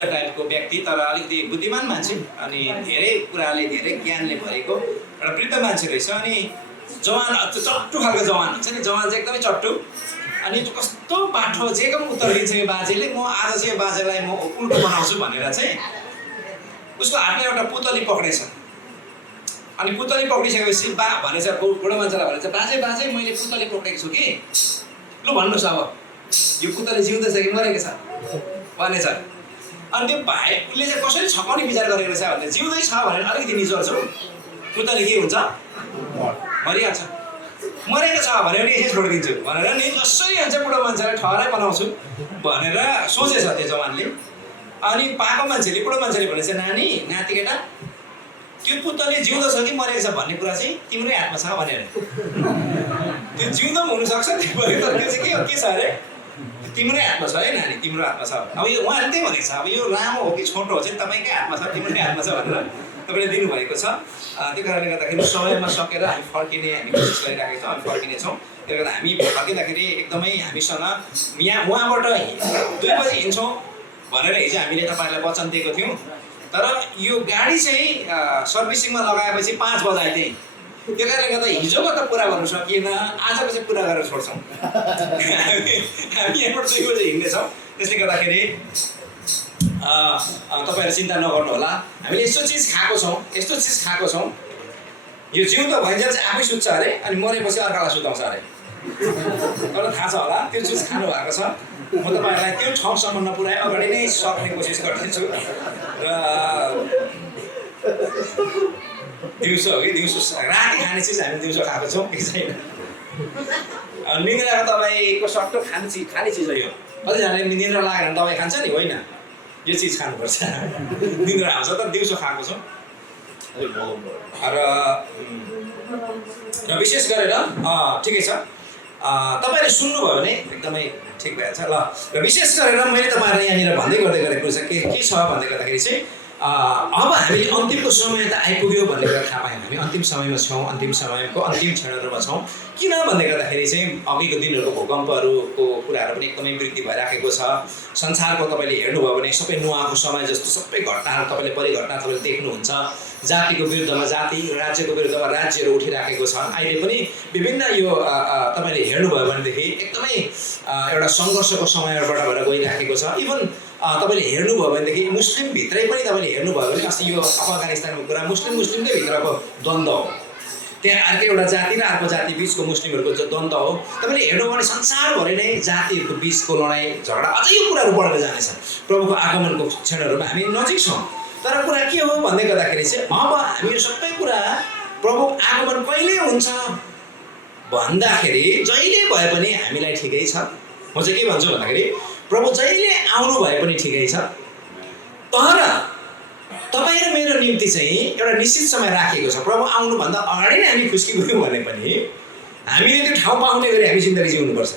टाइपको व्यक्ति तर अलिकति बुद्धिमान मान्छे अनि धेरै कुराले धेरै ज्ञानले भरेको एउटा वृद्ध मान्छे रहेछ। अनि जवान चट्टु खालको जवान हुन्छ नि, जवान चाहिँ एकदमै चट्टु। अनि कस्तो बाठो जे कोही उत्तर दिन्छ यो बाजेले, म आज चाहिँ यो बाजेलाई म उल्टो बनाउँछु भनेर चाहिँ उसको हातमा एउटा पुतली पक्रेछ। अनि पुतली पक्रिसकेपछि बा भनेछ, बुढो मान्छेलाई भनेछ, बाजे बाजे मैले पुतली पक्रेको छु कि, लु भन्नुहोस् अब यो पुतली जिउँदैछ कि मरेको छ भनेछ। अनि त्यो भाइ उसले चाहिँ कसरी छकाउने विचार गरेको छ भने जिउँदै छ भनेर अलिकति निचोर्छु, पुतली के हुन्छ मरिहाल्छ, मरेको छ भने पनि यसै छोडिदिन्छु भनेर नि जसरी हुन्छ बुढो मान्छेलाई ठहरै बनाउँछु भनेर सोचेछ त्यो जवानले। अनि पाएको मान्छेले बुढो मान्छेले भनेछ, नानी नाति केटा त्यो पुतली जिउँदो छ कि मरेको छ भन्ने कुरा चाहिँ तिम्रै हातमा छ भनेर। त्यो जिउँदो पनि हुनसक्छ त्यो चाहिँ के हो के छ अरे तिम्रै हातमा छ है नानी, तिम्रो हातमा छ। अब यो उहाँले त्यही भनेको छ, अब यो लामो हो कि छोटो हो चाहिँ तपाईँकै हातमा छ, तिम्रै हातमा छ भनेर तपाईँले दिनुभएको छ। त्यो कारणले गर्दाखेरि समयमा सकेर हामी फर्किने हामी कोसिस गरिराखेका छौँ, हामी फर्किनेछौँ। त्यसले गर्दा हामी फर्किँदाखेरि एकदमै हामीसँग यहाँ उहाँबाट 2 बजी हिँड्छौँ भनेर हिजो हामीले तपाईँहरूलाई वचन दिएको थियौँ। तर यो गाडी चाहिँ सर्भिसिङमा लगाएपछि 5 बजाए त्यही। त्यो कारणले गर्दा हिजोको त पुरा गर्नु सकिएन, आजको चाहिँ पुरा गरेर छोड्छौँ। हामी यहाँबाट 2 बजी हिँड्नेछौँ। त्यसले गर्दाखेरि तपाईँहरू चिन्ता नगर्नु होला। हामीले यस्तो चिज खाएको छौँ, यो जिउँदो भइन्जेल चाहिँ आफै सुत्छ अरे अनि मरेपछि अर्कालाई सुताउँछ अरे। तपाईँलाई थाहा छ होला त्यो चिज खानु भएको छ। म तपाईँहरूलाई त्यो ठाउँसम्म नपुर्याए अगाडि नै सक्ने कोसिस गर्दैछु। र दिउँसो हो कि दिउँसो राति खाने चिज हामी दिउँसो खाएको छौँ कि छैन। निन्द्राको तपाईँको सट्टो खाने चिज हो यो। कतिजनाले निन्द्रा लागेर दबाई खान्छ नि, होइन यो चिज खानुपर्छ। निन्द्रा आउँछ तर दिउँसो खाएको छौँ। र विशेष गरेर ठिकै छ, तपाईँले सुन्नुभयो भने एकदमै ठिक भएछ ल। र विशेष गरेर मैले तपाईँहरूलाई यहाँनिर भन्दै गर्दै गरेको छ के छ भन्दै गर्दाखेरि चाहिँ अब हामीले अन्तिमको समय त आइपुग्यो भन्ने कुरा थाहा पायौँ। हामी अन्तिम समयमा छौँ, अन्तिम समयको अन्तिम क्षणहरूमा छौँ। किन भन्दै गर्दाखेरि चाहिँ अघिको दिनहरूको भूकम्पहरूको कुराहरू पनि एकदमै वृद्धि भइराखेको छ। संसारको तपाईँले हेर्नुभयो भने सबै नुहाको समय जस्तो सबै घटनाहरू तपाईँले परिघटना तपाईँले देख्नुहुन्छ। जातिको विरुद्धमा जाति, राज्यको विरुद्धमा राज्यहरू उठिराखेको छ। अहिले पनि विभिन्न यो तपाईँले हेर्नुभयो भनेदेखि एकदमै एउटा सङ्घर्षको समयबाट भएर गइराखेको छ। इभन तपाईँले हेर्नुभयो भनेदेखि मुस्लिमभित्रै पनि तपाईँले हेर्नुभयो भने अस्ति यो अफगानिस्तानको कुरा मुस्लिमकै भित्रको द्वन्द्व हो। त्यहाँ अर्को एउटा जाति र अर्को जाति बिचको मुस्लिमहरूको जो द्वन्द्व हो। तपाईँले हेर्नुभयो भने संसारभरि नै जातिहरूको बिचको लडाइँ झगडा अझै यो कुराहरू बढेर जानेछ। प्रभुको आगमनको क्षणहरूमा हामी नजिक छौँ। तर कुरा के हो भन्दै गर्दाखेरि चाहिँ अब हामी यो सबै कुरा प्रभुको आगमन कहिले हुन्छ भन्दाखेरि जहिले भए पनि हामीलाई ठिकै छ। म चाहिँ के भन्छु भन्दाखेरि प्रभु जहिले आउनु भए पनि ठिकै छ। तर तपाईँ र मेरो निम्ति चाहिँ एउटा निश्चित समय राखिएको छ। प्रभु आउनुभन्दा अगाडि नै हामी खुस्की गयौँ भने पनि हामीले त्यो ठाउँ पाउने गरी हामी जिन्दगी जिउनुपर्छ।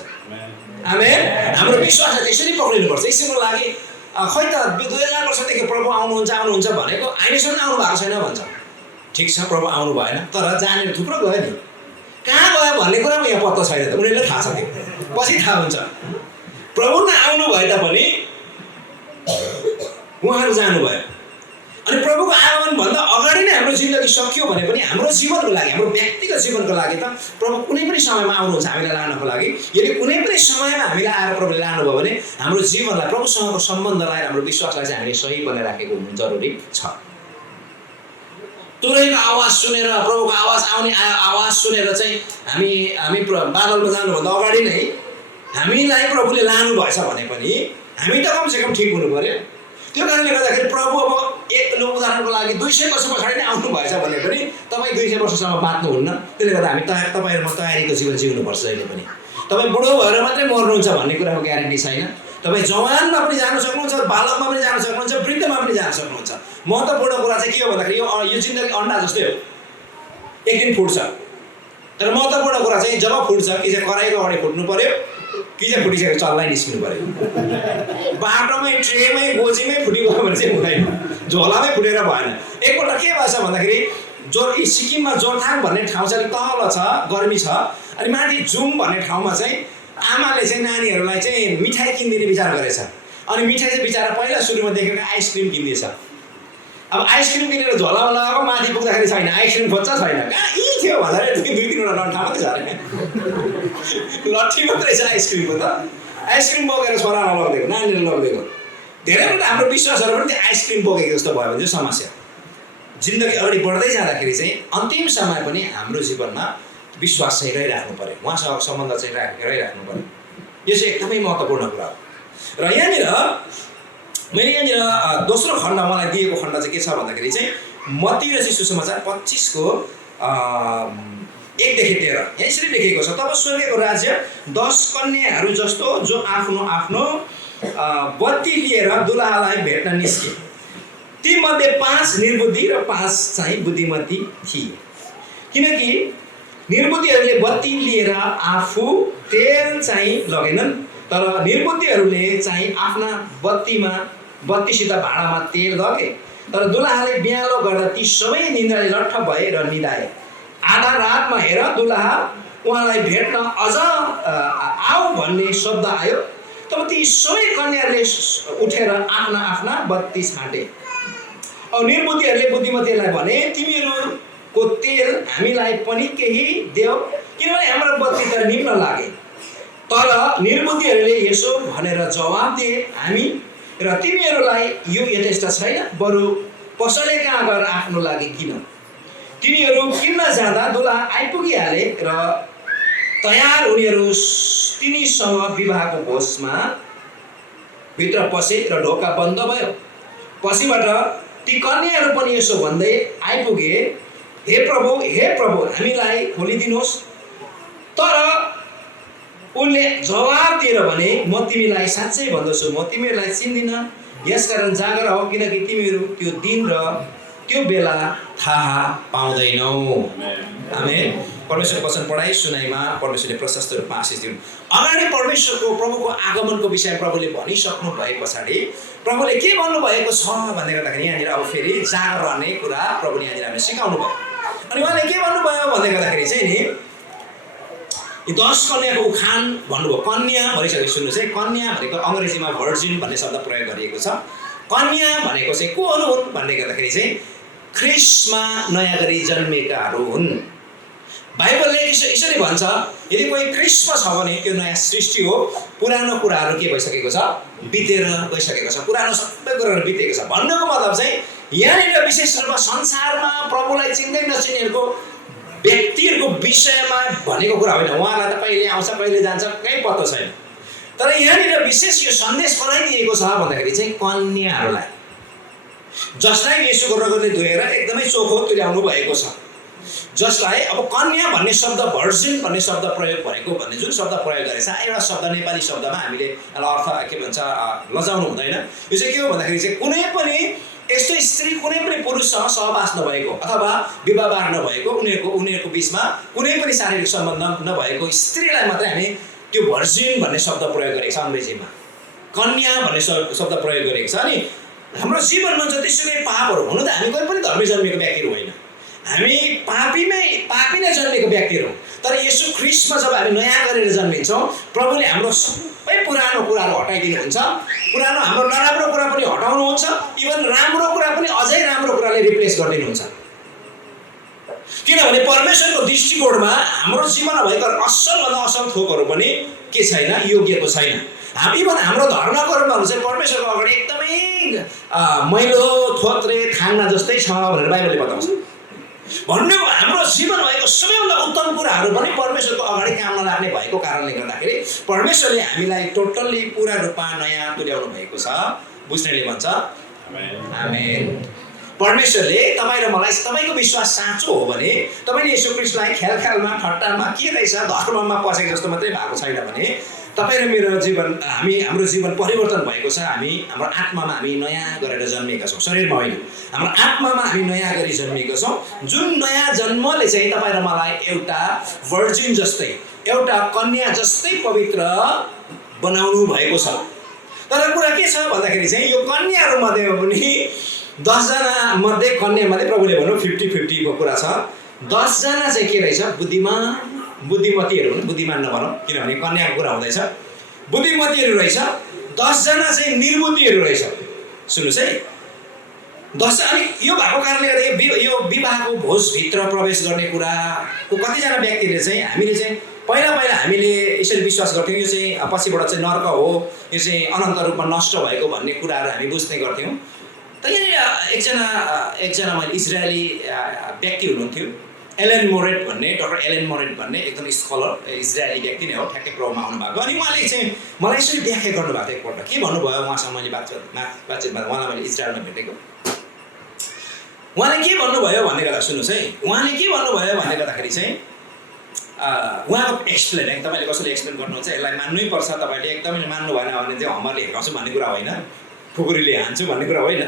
आमेन। हाम्रो विश्वासलाई त्यसरी पक्रिनुपर्छ। यसैको लागि खै त 2000 वर्षदेखि प्रभु आउनुहुन्छ भनेको अहिलेसम्म आउनु भएको छैन भन्छ। ठिक छ, प्रभु आउनु भएन, तर जानेर थुप्रो गयो नि। कहाँ गयो भन्ने कुरा पनि यहाँ पत्ता छैन त, उनीहरूलाई थाहा छ। त्यो पछि थाहा हुन्छ। प्रभु नआउनु भए तापनि उहाँहरू जानुभयो। अनि प्रभुको आगमनभन्दा अगाडि नै हाम्रो जिन्दगी सकियो भने पनि हाम्रो जीवनको लागि, हाम्रो व्यक्तिगत जीवनको लागि त प्रभु कुनै पनि समयमा आउनुहुन्छ हामीलाई लानको लागि। यदि कुनै पनि समयमा हामीलाई आएर प्रभुले लानुभयो भने हाम्रो जीवनलाई, प्रभुसँगको सम्बन्धलाई, हाम्रो विश्वासलाई चाहिँ हामीले सही बनाइराखेको हुनु जरुरी छ। तुरैको आवाज सुनेर, प्रभुको आवाज आउने आवाज सुनेर चाहिँ हामी बादलमा जानुभन्दा अगाडि नै हामीलाई प्रभुले लानु भएछ भने पनि हामी त कमसेकम ठिक हुनु पर्यो। त्यो कारणले गर्दाखेरि प्रभु अब एक उदाहरणको लागि 200 वर्ष पछाडि नै आउनु भएछ भने पनि तपाईँ 200 वर्षसम्म बाँच्नुहुन्न। त्यसले गर्दा हामी तपाईँहरूमा तयारीको जीवन जिउनुपर्छ। जहिले पनि तपाईँ बुढो भएर मात्रै मर्नुहुन्छ भन्ने कुराको ग्यारेन्टी छैन। तपाईँ जवानमा पनि जान सक्नुहुन्छ, बालकमा पनि जान सक्नुहुन्छ, वृद्धमा पनि जान सक्नुहुन्छ। महत्त्वपूर्ण कुरा चाहिँ के हो भन्दाखेरि यो जिन्दगी अन्डा जस्तै हो, एक दिन फुट्छ। तर महत्त्वपूर्ण कुरा चाहिँ जब फुट्छ कि चाहिँ कराईको अगाडि फुट्नु पर्यो कि चाहिँ फुटिसकेको चल्लाई निस्किनु पर्यो। बाटोमै, ट्रेमै, गोजीमै फुटिगयो भने चाहिँ हुँदैन, झोलामै फुटेर भएन। एकपल्ट के भएछ भन्दाखेरि सिक्किममा जोरथाङ भन्ने ठाउँ चाहिँ तल छ, गर्मी छ। अनि माथि जुम भन्ने ठाउँमा चाहिँ आमाले चाहिँ नानीहरूलाई चाहिँ मिठाई किनिदिने विचार गरेछ। अनि मिठाई चाहिँ बिचरा पहिला सुरुमा देखेको आइसक्रिम किन्दैछ। अब आइसक्रिम किनेर झोलामा लगाएको माथि पुग्दाखेरि छैन, आइसक्रिम खोज्छ छैन, कहाँ यी थियो भन्दा दुई तिनवटा लट्ठा मात्रै छ अरे, लट्ठी मात्रै छ आइसक्रिमको त। आइसक्रिम बोकेर छोरालाई लगिदिएको, नानीले लगिदिएको। धेरैवटा हाम्रो विश्वासहरू पनि त्यो आइसक्रिम बोकेको जस्तो भयो भने चाहिँ समस्या। जिन्दगी अगाडि बढ्दै जाँदाखेरि चाहिँ अन्तिम समय पनि हाम्रो जीवनमा विश्वास चाहिँ रहिराख्नु पऱ्यो, उहाँसँग सम्बन्ध चाहिँ रहिराख्नु पऱ्यो। यो चाहिँ एकदमै महत्त्वपूर्ण कुरा हो। र यहाँनिर मैले यहाँनिर दोस्रो खण्ड मलाई दिएको खण्ड चाहिँ के छ भन्दाखेरि चाहिँ मत्ती र सुसमाचार 25को 1देखि 13 यहाँ यसरी लेखेको छ, तब स्वर्गको राज्य 10 कन्याहरू जस्तो जो आफ्नो आफ्नो बत्ती लिएर दुलहालाई भेट्न निस्के। तीमध्ये 5 निर्बुद्धि र 5 चाहिँ बुद्धिमती थिए। किनकि निर्बुद्धिहरूले बत्ती लिएर आफू तेल चाहिँ लगेनन्, तर निर्बुद्धिहरूले चाहिँ आफ्ना बत्तीसित भाँडामा तेल लगे। तर दुलहाले बिहालो गर्दा ती सबै निन्द्राले लट्ठ भए र निदाए। आधा रातमा हेर दुलहा उहाँलाई भेट्न अझ आऊ भन्ने शब्द आयो। तब ती सबै कन्याहरूले उठेर आफ्ना आफ्ना बत्ती छाँटे। अब निर्बुद्धिहरूले बुद्धिमतीलाई भने, तिमीहरूको तेल हामीलाई पनि केही देऊ, किनभने हाम्रो बत्ती त निम्न लागे। तर निर्बुद्धिहरूले यसो भनेर जवाब दिए, हामी र तिमीहरूलाई यो यथेष्ट छैन, बरु पसले कहाँ गएर आफ्नो लागि किन। तिनीहरू किन्न जाँदा दुलहा आइपुगिहाले र तयार उनीहरू तिनीसँग विवाहको भोजमा भित्र पसे र ढोका बन्द भयो। पछिबाट ती कन्याहरू पनि यसो भन्दै आइपुगे, हे प्रभु हामीलाई खोलिदिनुहोस्। तर उनले जवाब दिएर भने, म तिमीलाई साँच्चै भन्दछु, म तिमीहरूलाई चिन्दिनँ। यसकारण जागर हो, किनकि तिमीहरू त्यो दिन र त्यो बेला थाहा पाउँदैनौ। आमेन। परमेश्वरको वचन पढाइ सुनाइमा परमेश्वरले प्रशस्त रूपमा आशिष दिउन्। अगाडि प्रभुको आगमनको विषय प्रभुले भनिसक्नु भए पछाडि प्रभुले के भन्नुभएको छ भन्दै गर्दाखेरि यहाँनिर अब फेरि जागर रहने कुरा प्रभुले यहाँनिर हामीलाई सिकाउनु भयो। अनि उहाँले के भन्नुभयो भन्दै गर्दाखेरि चाहिँ नि 10 कन्याको उखान भन्नुभयो। कन्या भनिसकेको सुन्नुहोस् है, कन्या भनेको अङ्ग्रेजीमा भर्जिन भन्ने शब्द प्रयोग गरिएको छ। कन्या भनेको चाहिँ कोहरू हुन् भन्दै गर्दाखेरि चाहिँ ख्रिस्टमा नयाँ गरी जन्मेकाहरू हुन्। बाइबलले यसरी भन्छ, यदि कोही ख्रिस्टमा छ भने त्यो नयाँ सृष्टि हो, पुरानो कुराहरू के भइसकेको छ, बितेर गइसकेको छ, पुरानो सबै कुराहरू बितेको छ। भन्नुको मतलब चाहिँ यहाँनिर विशेष रूपमा संसारमा प्रभुलाई चिन्दै नचिन्नेहरूको व्यक्तिहरूको विषयमा भनेको कुरा होइन। उहाँलाई त कहिले आउँछ कहिले जान्छ केही पत्तो छैन। तर यहाँनिर विशेष यो सन्देश बनाइदिएको छ भन्दाखेरि चाहिँ कन्याहरूलाई, जसलाई येशूको रगतले धोएर एकदमै चोखो तुल्याउनु भएको छ, जसलाई अब कन्या भन्ने शब्द, भर्जिन भन्ने शब्द प्रयोग भनेको भन्ने जुन शब्द प्रयोग गरेछ, एउटा शब्द नेपाली शब्दमा हामीले अर्थ के भन्छ लजाउनु हुँदैन। यो चाहिँ के हो भन्दाखेरि चाहिँ कुनै पनि यस्तो स्त्री कुनै पनि पुरुषसँग सहवास नभएको अथवा विवाह नभएको, उनीहरूको बिचमा कुनै पनि शारीरिक सम्बन्ध नभएको स्त्रीलाई मात्रै हामी त्यो भर्जिन भन्ने शब्द प्रयोग गरेको छ। अङ्ग्रेजीमा कन्या भन्ने शब्द प्रयोग गरेको छ। अनि हाम्रो जीवनमा जतिसुकै पापहरू हुनु त हामी कोही पनि धर्मी जन्मेको व्यक्तिहरू होइन, हामी पापी नै जन्मेको व्यक्तिहरू हौँ। तर येशू ख्रिस्टमा जब हामी नयाँ गरेर जन्मिन्छौँ, प्रभुले हाम्रो सबै पुरानो कुराहरू हटाइदिनुहुन्छ। पुरानो हाम्रो नराम्रो कुरा पनि हटाउनुहुन्छ, इभन राम्रो कुरा पनि अझै राम्रो कुराले रिप्लेस गरिदिनुहुन्छ। किनभने परमेश्वरको दृष्टिकोणमा हाम्रो जीवनमा भएका असलभन्दा असल थोकहरू पनि के छैन, योग्यको छैन। इभन हाम्रो धर्मकर्महरू चाहिँ परमेश्वरको अगाडि एकदमै मैलो थोत्रे थाङ्ना जस्तै छ भनेर बाइबलले बताउँछ। भन्नु हाम्रो जीवन भएको सबैभन्दा उत्तम कुराहरू पनि परमेश्वरको अगाडि काम नलाग्ने भएको कारणले गर्दाखेरि परमेश्वरले हामीलाई टोटल्ली पुरा रूपमा नयाँ तुल्याउनु भएको छ। बुझ्नेले भन्छ आमेन। परमेश्वरले तपाईँ र मलाई, तपाईँको विश्वास साँचो हो भने, तपाईँले येशू ख्रिस्टलाई ख्यालमा ठट्टामा के रहेछ धर्ममा पसेको जस्तो मात्रै भएको छैन भने तपाईँ र मेरो जीवन, हाम्रो जीवन परिवर्तन भएको छ। हाम्रो आत्मामा हामी नयाँ गरेर जन्मेका छौँ, शरीरमा होइन, हाम्रो आत्मामा हामी नयाँ गरी जन्मेका छौँ। जुन नयाँ जन्मले चाहिँ तपाईँ र मलाई एउटा भर्जिन जस्तै, एउटा कन्या जस्तै पवित्र बनाउनु भएको छ। तर कुरा के छ भन्दाखेरि चाहिँ यो कन्याहरू मध्येमा पनि 10 जना मध्ये कन्यामध्ये प्रभुले भन्नु 50-50 को कुरा छ। 10 जना चाहिँ के रहेछ, बुद्धिमतीहरू हुन्, बुद्धिमान नभनौँ किनभने कन्याको कुरा हुँदैछ। बुद्धिमतीहरू रहेछ, 10 जना चाहिँ निर्बुद्धिहरू रहेछ। सुन्नुहोस् है, 10 अनि यो भएको कारणले गर्दा यो विवाहको भोजभित्र प्रवेश गर्ने कुराको कतिजना व्यक्तिले चाहिँ हामीले चाहिँ पहिला हामीले यसरी विश्वास गर्थ्यौँ यो चाहिँ पछिबाट चाहिँ नर्क हो, यो चाहिँ अनन्त रूपमा नष्ट भएको भन्ने कुराहरू हामी बुझ्ने गर्थ्यौँ। त यहाँ एकजना मैले इजरायली व्यक्ति हुनुहुन्थ्यो, एलेन मोरेट भन्ने, डक्टर एलेन मोरेट भन्ने एकदम स्कलर इजरायली व्यक्ति नै हो, ठ्याक्कै प्रभुमा आउनुभएको। अनि उहाँले चाहिँ मलाई यसरी व्याख्या गर्नुभएको थियो एकपल्ट। के भन्नुभयो उहाँसँग मैले बातचितमा उहाँलाई मैले इजरायलमा भेटेको। उहाँले के भन्नुभयो भन्ने गर्दा सुन्नुहोस् है, उहाँले के भन्नुभयो भन्ने गर्दाखेरि चाहिँ उहाँको एक्सप्लेन है, तपाईँले कसरी एक्सप्लेन गर्नुहुन्छ यसलाई मान्नै पर्छ, तपाईँले एकदमै मान्नु भएन भने चाहिँ हम्मरले हिर्काउँछु भन्ने कुरा होइन, खुकुरीले हान्छु भन्ने कुरा होइन।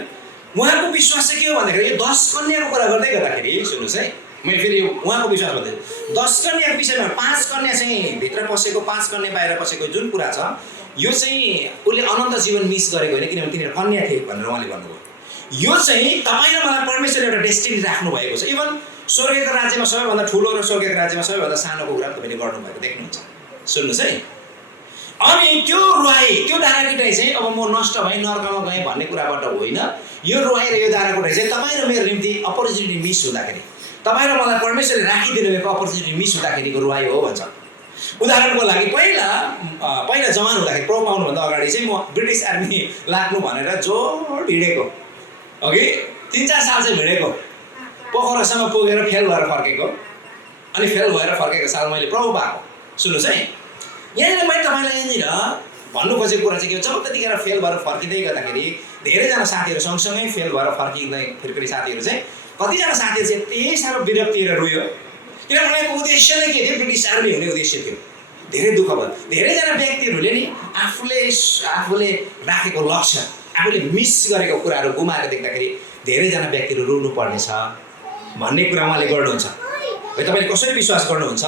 उहाँको विश्वास चाहिँ के हो भन्दाखेरि यो 10 कन्याको कुरा गर्दै गर्दाखेरि सुन्नुहोस् है, मैले फेरि यो उहाँको विश्वास भन्दैछु। 10 कन्याको विषयमा 5 कन्या चाहिँ भित्र पसेको 5 कन्या बाहिर पसेको जुन कुरा छ यो चाहिँ उसले अनन्त जीवन मिस गरेको होइन, किनभने तिनीहरू कन्या थिए भनेर उहाँले भन्नुभयो। यो चाहिँ तपाईँ र मलाई परमेश्वरले एउटा डेस्टिनी राख्नु भएको छ। इभन स्वर्गको राज्यमा सबैभन्दा ठुलो र स्वर्गको राज्यमा सबैभन्दा सानोको कुरा तपाईँले गर्नुभएको देख्नुहुन्छ। सुन्नुहोस् है, अनि त्यो रुवाई त्यो दाराकुटाई चाहिँ अब म नष्ट भएँ नर्कमा गएँ भन्ने कुराबाट होइन। यो रुवाई र यो दाराकुटाई चाहिँ तपाईँ र मेरो निम्ति अपर्च्युनिटी मिस हुँदाखेरि, तपाईँ र मलाई परमेश्वरले राखिदिनु भएको अपर्च्युनिटी मिस हुँदाखेरिको रुवाई हो भन्छ। उदाहरणको लागि पहिला जवान हुँदाखेरि प्रो पाउनुभन्दा अगाडि चाहिँ म ब्रिटिस आर्मी लाग्नु भनेर जोड हिँडेको, अघि 3-4 साल चाहिँ हिँडेको, पोखरासम्म पुगेर फेल भएर फर्केको, अनि फेल भएर फर्केको साल मैले प्रभु पाएको। सुन्नुहोस् है, यहाँनिर मैले तपाईँलाई यहाँनिर भन्नु खोजेको कुरा चाहिँ के हो, जब त्यतिखेर फेल भएर फर्किँदै गर्दाखेरि धेरैजना साथीहरू सँगसँगै फेल भएर फर्किँदै फेरि साथीहरू चाहिँ कतिजना साथीहरू चाहिँ यति साह्रो विरक्तिएर रोयो, किनभने उनीहरूको उद्देश्य नै के थियो, ब्रिटिस आर्मी हुने उद्देश्य थियो। धेरै दुःख भयो। धेरैजना व्यक्तिहरूले नि आफूले राखेको लक्ष्य, आफूले मिस गरेको कुराहरू गुमाएर देख्दाखेरि धेरैजना व्यक्तिहरू रुनु पर्नेछ भन्ने कुरा उहाँले गर्नुहुन्छ। तपाईँले कसरी विश्वास गर्नुहुन्छ?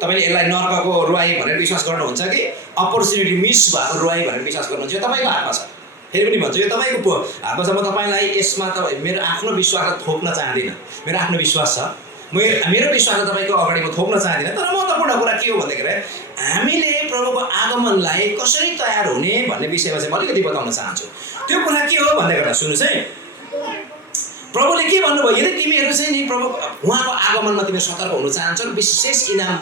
तपाईँले यसलाई नर्कको रुवाई भनेर विश्वास गर्नुहुन्छ कि अपर्च्युनिटी मिस भएको रुवाई भनेर विश्वास गर्नुहुन्छ? यो तपाईँको हातमा छ। फेरि पनि भन्छु, यो तपाईँको हातमा छ। म तपाईँलाई यसमा मेरो आफ्नो विश्वासलाई थोप्न चाहदिनँ, मेरो आफ्नो विश्वास छ, मेरो विश्वासलाई तपाईँको अगाडि म थोप्न चाहदिनँ। तर महत्त्वपूर्ण कुरा के हो भन्दाखेरि हामीले प्रभुको आगमनलाई कसरी तयार हुने भन्ने विषयमा चाहिँ म अलिकति बताउन चाहन्छु। त्यो कुरा के हो भन्दै गर्दा सुन्नुहोस् है, प्रभुले के भन्नुभयो, यदि तिमीहरू चाहिँ नि प्रभु उहाँको आगमनमा तिमीहरू सतर्क हुन चाहन्छौ, विशेष इनाम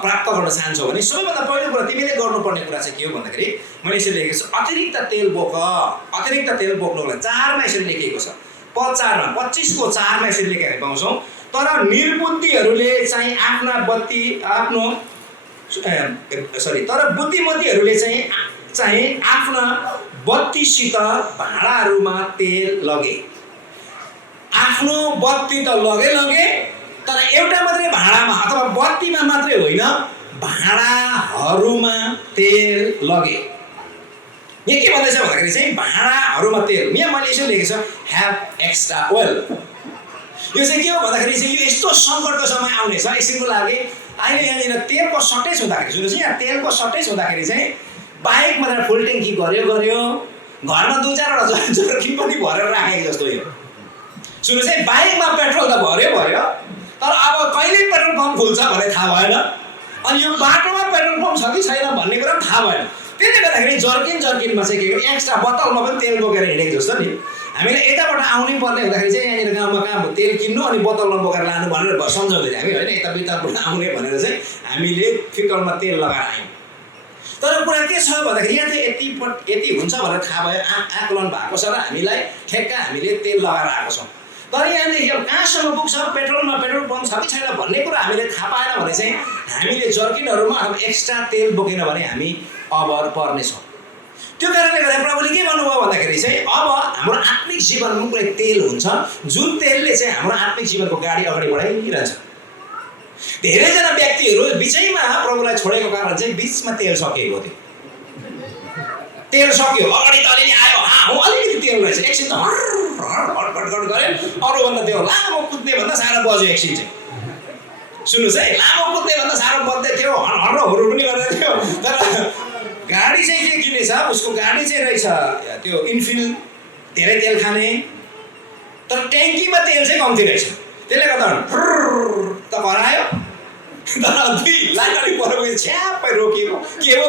प्राप्त गर्न चाहन्छौ भने सबैभन्दा पहिलो कुरा तिमीले गर्नुपर्ने कुरा चाहिँ के हो भन्दाखेरि मैले यसरी लेखेको छु, अतिरिक्त तेल बोक्नुको लागि 4मा यसरी लेखिएको छ। पद 4मा 25 को 4मा यसरी लेखेर पाउँछौँ। तर निर्बुद्धिहरूले चाहिँ तर बुद्धिमतीहरूले चाहिँ आफ्ना बत्तीसित भाँडाहरूमा तेल लगे। आफ्नो बत्ती त लगे तर एउटा मात्रै भाँडामा अथवा बत्तीमा मात्रै होइन, भाँडाहरूमा तेल लगे। यहाँ के भन्दैछ भन्दाखेरि चाहिँ भाँडाहरूमा तेल, यहाँ मैले यसो लेखेको छ, ह्याभ एक्स्ट्रा ओइल। यो चाहिँ के हो भन्दाखेरि चाहिँ यो यस्तो सङ्कटको समय आउनेछ यसैको लागि अहिले यहाँनिर तेलको सर्टेज हुँदाखेरि, सुन्नुहोस् यहाँ तेलको सर्टेज हुँदाखेरि चाहिँ बाइक मात्र फुल ट्याङ्की गर्यो, घरमा 2-4वटा जर्किन पनि भरेर राखेको जस्तो यो। सुन्नुहोस् है, बाइकमा पेट्रोल त भर्यो तर अब कहिले पेट्रोल पम्प खुल्छ भन्ने थाहा भएन, अनि यो बाटोमा पेट्रोल पम्प छ कि छैन भन्ने कुरा पनि थाहा भएन। त्यसले गर्दाखेरि जर्किनमा चाहिँ के एक्स्ट्रा बोतलमा पनि तेल बोकेर हिँडेको जस्तो नि, हामीले यताबाट आउनै पर्ने हुँदाखेरि चाहिँ यहाँनिर गाउँमा कहाँ तेल किन्नु अनि बोतलमा बोकेर लानु भनेर सम्झाउँदै हामी होइन, यताबाट आउने भनेर चाहिँ हामीले फिकलमा तेल लगाएर आयौँ। तर कुरा के छ भन्दाखेरि यहाँ चाहिँ यति हुन्छ भनेर थाहा भयो, आकलन भएको छ र हामीलाई ठ्याक्क हामीले तेल लगाएर आएको छौँ। तर यहाँदेखि अब कहाँसम्म पुग्छ, पेट्रोल पम्प छ कि छैन भन्ने कुरा हामीले थाहा पाएन भने चाहिँ हामीले जर्किनहरूमा अब एक्स्ट्रा तेल बोकेन भने हामी अभर पर्नेछौँ। त्यो कारणले गर्दा प्रभुले के भन्नुभयो भन्दाखेरि चाहिँ अब हाम्रो आत्मिक जीवनमा कुनै तेल हुन्छ जुन तेलले चाहिँ हाम्रो आत्मिक जीवनको गाडी अगाडि बढाइरहन्छ। धेरैजना व्यक्तिहरू बिचैमा प्रभुलाई छोडेको कारण चाहिँ बिचमा तेल सकिएको थियो, तेल सक्यो, अगाडि त अलिअलि आयो, अलिकति तेल रहेछ, एकछिन त हट गरे, अरूभन्दा त्यो लामो कुद्ने भन्दा साह्रो बज्यो एकछिन चाहिँ। सुन्नुहोस् है, लामो कुद्ने भन्दा साह्रो बज्दै थियो, हर्रहरू पनि गर्दै थियो, तर गाडी चाहिँ के किनेछ, उसको गाडी चाहिँ रहेछ त्यो इन्फिल्ड, धेरै तेल खाने, तर ट्याङ्कीमा तेल चाहिँ कम्ती रहेछ। त्यसले गर्दा त भरायो, तर 2 लाख अलिक पर गयो, छ्याप्पै रोकिएको,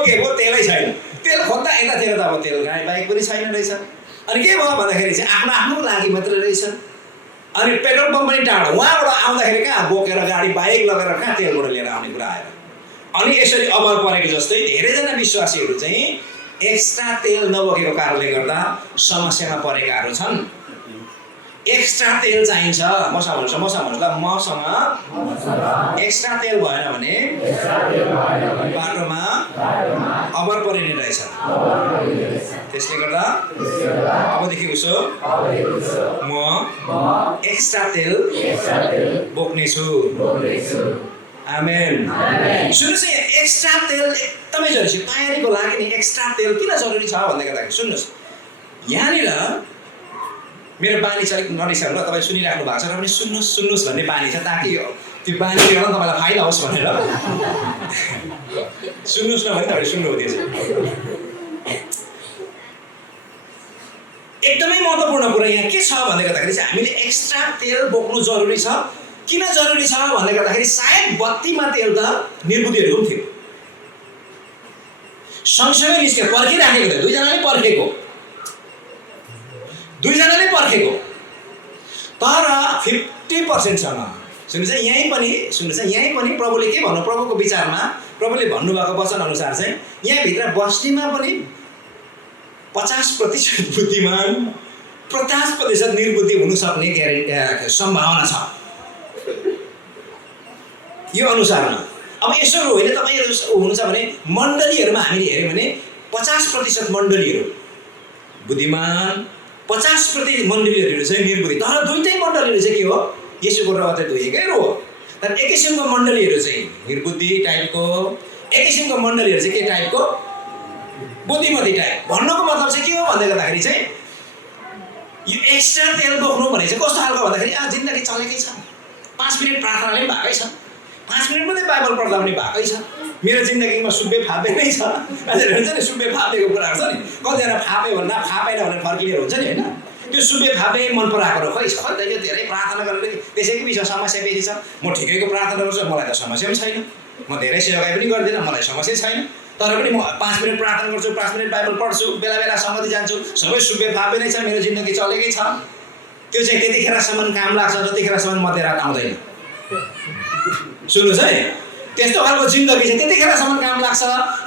के हो तेलै छैन। तेल खोज्दा यतातिर त अब तेल गाडी बाइक पनि छैन रहेछ। अनि के भयो भन्दाखेरि चाहिँ आफ्नो लागि मात्रै रहेछ। अनि पेट्रोल पम्प पनि टाढो, उहाँबाट आउँदाखेरि कहाँ बोकेर गाडी बाइक लगेर कहाँ तेलबाट लिएर आउने कुरा आएर। अनि यसरी अमर परेको जस्तै धेरैजना विश्वासीहरू चाहिँ एक्स्ट्रा तेल नबोकेको कारणले गर्दा समस्यामा परेकाहरू छन्। एक्स्ट्रा तेल चाहिन्छ। मसँग भन्नुहोस् ल, मसँग एक्स्ट्रा तेल भएन भने बाटोमा अमर परिने रहेछ। त्यसले गर्दा अबदेखि उसो म एक्स्ट्रा तेल बोक्नेछु। आमेन। सुन्नुहोस्, एक्स्ट्रा तेल एकदमै जरुरी छ। तयारीको लागि नि एक्स्ट्रा तेल किन जरुरी छ भन्दै गर्दाखेरि सुन्नुहोस्, यहाँनिर मेरो बानी छ, अलिक नरिसाउनु ल, तपाईँ सुनिराख्नु भएको छ र पनि सुन्नुहोस् भन्ने बानी छ, ताकि त्यो बानीले गर्दा तपाईँलाई फाइदा होस् भनेर। सुन्नुहोस् न भने तपाईँले सुन्नु हुँदैछ। एकदमै महत्त्वपूर्ण कुरा यहाँ के छ भन्दै गर्दाखेरि चाहिँ हामीले एक्स्ट्रा तेल बोक्नु जरुरी छ। किन जरुरी छ भन्दै गर्दाखेरि सायद बत्तीमा तेल त निर्बुद्धिहरूको पनि थियो, सँगसँगै निस्क्यो, पर्खिराखेको थियो। दुईजनाले पर्खेको, तर 50%सँग सुन्नुहोस्, यहीँ पनि प्रभुले के भन्नु, प्रभुको विचारमा प्रभुले भन्नुभएको वचन अनुसार चाहिँ यहाँभित्र बस्तीमा पनि 50% बुद्धिमान, 50% निर्बुद्धि हुन सक्ने सम्भावना छ यो अनुसारमा। अब यसो होइन, तपाईँहरू हुनुहुन्छ भने मण्डलीहरूमा हामीले हेऱ्यौँ भने 50% मण्डलीहरू बुद्धिमान, 50% मण्डलीहरू चाहिँ निर्बुद्धि। तर दुईटै मण्डलीहरू चाहिँ के हो, यसोको रगतले धोएकै हो। तर एक किसिमको मण्डलीहरू चाहिँ निर्बुद्धि टाइपको, एक किसिमको मण्डलीहरू चाहिँ के टाइपको, बुद्धिमती टाइप। भन्नुको मतलब चाहिँ के हो भन्दै गर्दाखेरि चाहिँ यो एक्स्ट्रा तेल बोक्नु भने चाहिँ कस्तो खालको भन्दाखेरि जिन्दगी चलेकै छ, 5 मिनट प्रार्थनाले पनि भएकै छ, 5 मिनट मात्रै बाइबल पढ्दा पनि भएकै छ, मेरो जिन्दगीमा सुब्बे फापे नै छ। हुन्छ नि, सुब्बे फापेको कुराहरू छ नि, कतिजना फापे भन्दा फापेन भनेर फर्किने हुन्छ नि, होइन? त्यो सुब्बे फापे मन पराएको खै छ त, यो धेरै प्रार्थना गरेर त्यसैको विषय समस्या बेसी छ। म ठिकैको प्रार्थना गर्छु, मलाई त समस्या पनि छैन, म धेरै सेवाकाई पनि गर्दिनँ, मलाई समस्या छैन, तर पनि म 5 मिनट प्रार्थना गर्छु, 5 मिनट बाइबल पढ्छु, बेला बेला सङ्गति जान्छु, सबै सुब्बे फापे नै छ, मेरो जिन्दगी चलेकै छ। त्यो चाहिँ त्यतिखेरसम्म काम लाग्छ जतिखेरसम्म मध्यरात आउँदैन। सुन्नुहोस् है, त्यस्तो खालको जिन्दगी चाहिँ त्यतिखेरसम्म काम लाग्छ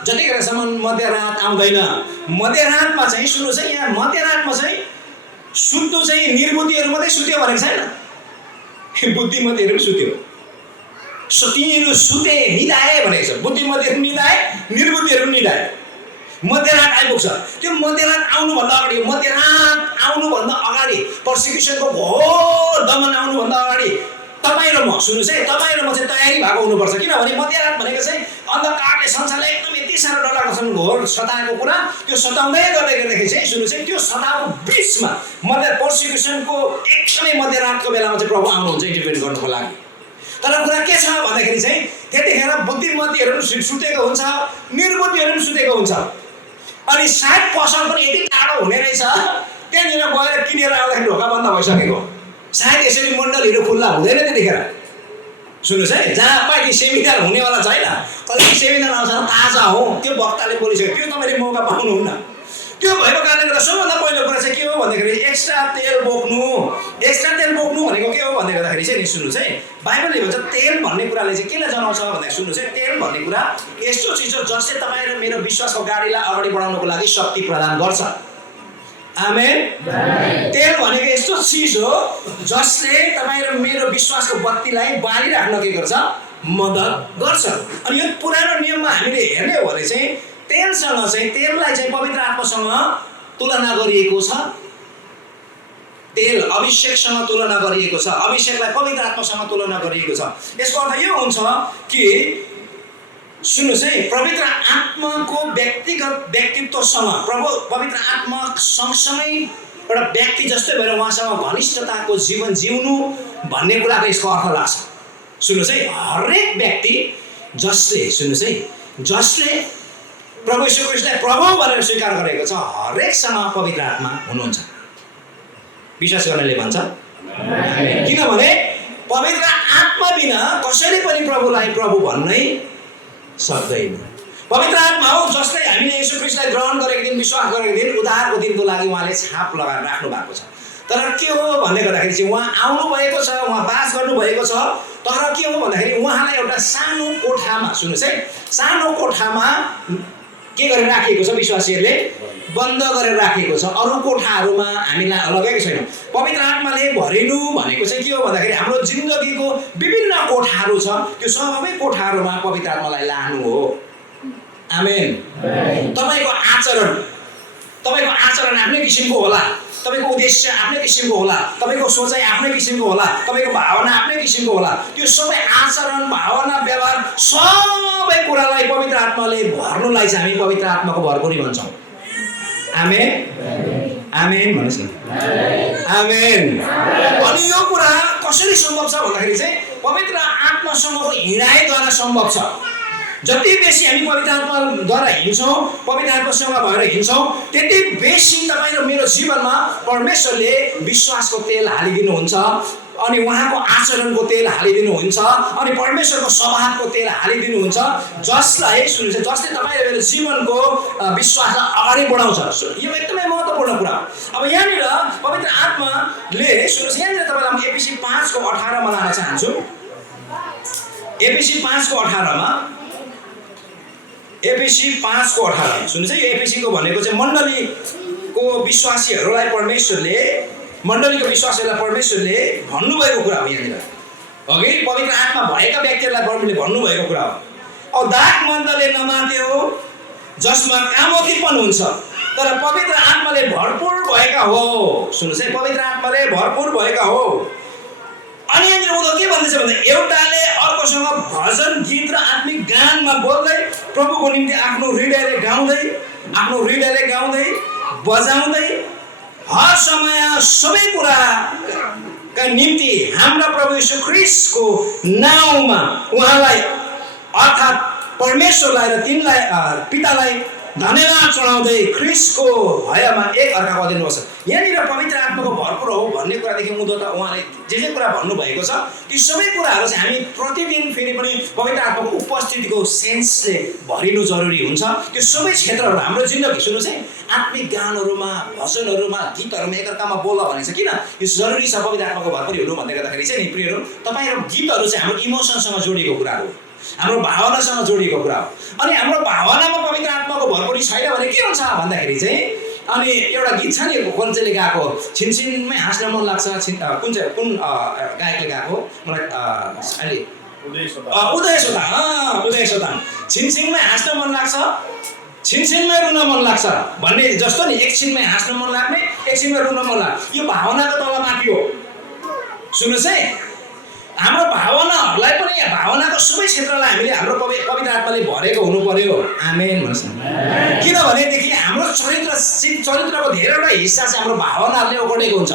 जतिखेरसम्म मध्यरात आउँदैन। मध्यरातमा चाहिँ सुन्नुहोस् है, यहाँ मध्यरातमा चाहिँ सुत्नु चाहिँ निर्बुद्धिहरू मात्रै सुत्यो भनेको छैन, बुद्धिमतीहरू पनि सुत्यो। तिनीहरू सुते, निदाए भनेको छ। बुद्धिमतीहरू निदाए, निर्बुद्धिहरू पनि निदाए। मध्यरात आइपुग्छ। त्यो मध्यरात आउनुभन्दा अगाडि पर्सिक्युसनको घोर दमन आउनुभन्दा अगाडि तपाईँ र म, सुन्नुहोस् है, तपाईँ र म चाहिँ तयारी भएको हुनुपर्छ। किनभने मध्यरात भनेको चाहिँ अन्धकारले संसारलाई एकदम यति साह्रो डरलाग्दो छ, घोर सताएको कुरा। त्यो सताउँदै गर्दाखेरि चाहिँ सुन्नुहोस् है, त्यो सताएको बिचमा पर्सिक्युसनको एकदमै मध्यरातको बेलामा चाहिँ प्रभु आउनुहुन्छ इन्टरभेन गर्नुको लागि। तर कुरा के छ भन्दाखेरि चाहिँ त्यतिखेर बुद्धिमतीहरू पनि सुतेको हुन्छ, निर्बुद्धिहरू पनि सुतेको हुन्छ। अनि सायद पसल पनि यति टाढो हुने रहेछ, त्यहाँनिर गएर किनेर आउँदाखेरि ढोका बन्द भइसकेको। सायद यसरी मण्डलीहरू खुल्ला हुँदैन त्यतिखेर। सुन्नुहोस् है, जहाँ पार्टी सेमिनार हुनेवाला छैन, कहिले सेमिनार आउँछ ताजा हो, त्यो वक्ताले बोलिसक्यो, त्यो तपाईँले मौका पाउनुहुन्न। त्यो भएको कारणले गर्दा सबभन्दा पहिलो कुरा चाहिँ के हो भन्दाखेरि एक्स्ट्रा तेल बोक्नु। एक्स्ट्रा तेल बोक्नु भनेको के हो भन्दै गर्दाखेरि चाहिँ सुन्नुहोस् है, बाइबलले भन्छ तेल भन्ने कुराले चाहिँ केलाई जनाउँछ भन्दाखेरि सुन्नुहोस् है, तेल भन्ने कुरा यस्तो चिज हो जसले तपाईँ र मेरो विश्वासको गाडीलाई अगाडि बढाउनको लागि शक्ति प्रदान गर्छ। आमेन। तेल भनेको यस्तो चिज हो जसले तपाईँ र मेरो विश्वासको बत्तीलाई बालिराख्न के गर्छ, मद्दत गर्छ। अनि यो पुरानो नियममा हामीले हेर्ने हो भने चाहिँ तेललाई चाहिँ पवित्र आत्मासँग तुलना गरिएको छ। तेल अभिषेकसँग तुलना गरिएको छ, अभिषेकलाई पवित्र आत्मासँग तुलना गरिएको छ। यसको अर्थ यो हुन्छ कि सुन्नुहोस् है, पवित्र आत्माको व्यक्तिगत व्यक्तित्वसँग पवित्र आत्मा सँगसँगै एउटा व्यक्ति जस्तै भएर उहाँसँग घनिष्ठताको जीवन जिउनु भन्ने कुराको यसको अर्थ लाग्छ। सुन्नुहोस् है, हरेक व्यक्ति जसले प्रभु यीशु ख्रीष्टलाई प्रभु भनेर स्वीकार गरेको छ, हरेकसँग पवित्र आत्मा हुनुहुन्छ। विश्वास गर्नेले भन्छ। किनभने पवित्र आत्मा बिना कसैले पनि प्रभुलाई प्रभु भन्नै सक्दैन। पवित्र आत्मा हो जसले हामीले येशू ख्रीष्टलाई ग्रहण गरेको दिन, विश्वास गरेको दिन, उद्धारको दिनको लागि उहाँले छाप लगाएर राख्नु भएको छ। तर के हो भन्ने गर्दाखेरि चाहिँ उहाँ आउनु भएको छ, उहाँ बास गर्नुभएको छ। तर के हो भन्दाखेरि उहाँलाई एउटा सानो कोठामा, सुन्नुहोस् है, सानो कोठामा के गरेर राखिएको छ? विश्वासीहरूले बन्द गरेर राखिएको छ। अरू कोठाहरूमा हामीलाई लगेको छैन। पवित्र आत्माले भरिनु भनेको चाहिँ के हो भन्दाखेरि हाम्रो जिन्दगीको विभिन्न कोठाहरू छ, त्यो सबै कोठाहरूमा पवित्र आत्मालाई लानु हो। आमेन। तपाईँको आचरण आफ्नै किसिमको होला, तपाईँको उद्देश्य आफ्नै किसिमको होला, तपाईँको सोचाइ आफ्नै किसिमको होला, तपाईँको भावना आफ्नै किसिमको होला। त्यो सबै आचरण, भावना, व्यवहार सबै कुरालाई पवित्र आत्माले भर्नुलाई चाहिँ हामी पवित्र आत्माको भरपुरी भन्छौँ। आमेन। आमेन भन्नुहोस् न। आमेन। अनि यो कुरा कसरी सम्भव छ भन्दाखेरि चाहिँ पवित्र आत्मासँगको हिँडाइद्वारा सम्भव छ। जति बेसी हामी पवित्र आत्माद्वारा हिँड्छौँ, पवित्र आत्मासँग भएर हिँड्छौँ, त्यति बेसी तपाईँ र मेरो जीवनमा परमेश्वरले विश्वासको तेल हालिदिनुहुन्छ, अनि उहाँको आचरणको तेल हालिदिनुहुन्छ, अनि परमेश्वरको स्वभावको तेल हालिदिनुहुन्छ, जसलाई सुन्नुहोस्, जसले तपाईँ र मेरो जीवनको विश्वासलाई अगाडि बढाउँछ। यो एकदमै महत्त्वपूर्ण कुरा हो। अब यहाँनिर पवित्र आत्माले सुन्नुहोस्, यहाँनिर तपाईँलाई म एफएसी 5:18 मा लान चाहन्छु। एफएसी 5:18 एफएसी 5:18 सुन्नुहोस् है। एफएसीको भनेको चाहिँ मण्डलीको विश्वासीहरूलाई परमेश्वरले भन्नुभएको कुरा हो। यहाँनिर अघि पवित्र आत्मा भएका व्यक्तिहरूलाई परमेश्वरले भन्नुभएको कुरा हो। अब दाग मन्दले नमात्यो जसमा कामोतीपन हुन्छ, तर पवित्र आत्माले भरपुर भएका हो। सुन्नुहोस् है, पवित्र आत्माले भरपुर भएका हो। अनि यहाँनिर उनीहरू के भन्दैछ भन्दा एउटाले अर्कोसँग भजन, गीत र आत्मिक गानमा बोल्दै प्रभुको निम्ति आफ्नो हृदयले गाउँदै बजाउँदै हर समय सबै कुराका निम्ति हाम्रा प्रभु येशू ख्रीष्टको नाउँमा उहाँलाई अर्थात् परमेश्वरलाई र तिनलाई पितालाई धन्यवाद चढाउँदै ख्रीष्टको भयमा एक अर्काको दिनुपर्छ। यहाँनिर पवित्र आत्माको भरपुर हो भन्ने कुरादेखि उँधो त उहाँले जे कुरा भन्नुभएको छ ती सबै कुराहरू चाहिँ हामी प्रतिदिन फेरि पनि पवित्र आत्माको उपस्थितिको सेन्सले भरिनु जरुरी हुन्छ। त्यो सबै क्षेत्रहरू हाम्रो जिन्दगी, सुन्नुहोस् है, आत्मिक गानहरूमा, भजनहरूमा, गीतहरूमा एकअर्कामा बोल भनेको छ। किन यो जरुरी छ पवित्र आत्माको भरपुरी हुनु भन्दै गर्दाखेरि चाहिँ नि प्रियहरू, तपाईँहरू गीतहरू चाहिँ हाम्रो इमोसनसँग जोडिएको कुराहरू हो, हाम्रो भावनासँग जोडिएको कुरा हो। अनि हाम्रो भावनामा पवित्र आत्माको भरपुरी छैन भने के हुन्छ भन्दाखेरि चाहिँ, अनि एउटा गीत छ नि कुन चाहिँले गाएको, छिनछिनमै हाँस्न मन लाग्छ, कुन गायकले गाएको मलाई अहिले उदय सोताङ छिनछिनमै हाँस्न मन लाग्छ, छिनछिनमै रुन मन लाग्छ भन्ने जस्तो नि, एकछिनमै हाँस्न मन लाग्ने, एकछिनमै रुन मन लाग्ने, यो भावनाको तलमाथि हो। सुन्नुहोस् है, हाम्रो भावनाहरूलाई पनि, भावनाको सबै क्षेत्रलाई हामीले हाम्रो पवित्र आत्माले भरेको हुनु पर्यो। आमेन भन्नुहोस् न। किनभनेदेखि हाम्रो चरित्रको धेरैवटा हिस्सा चाहिँ हाम्रो भावनाहरूले ओगटेको हुन्छ।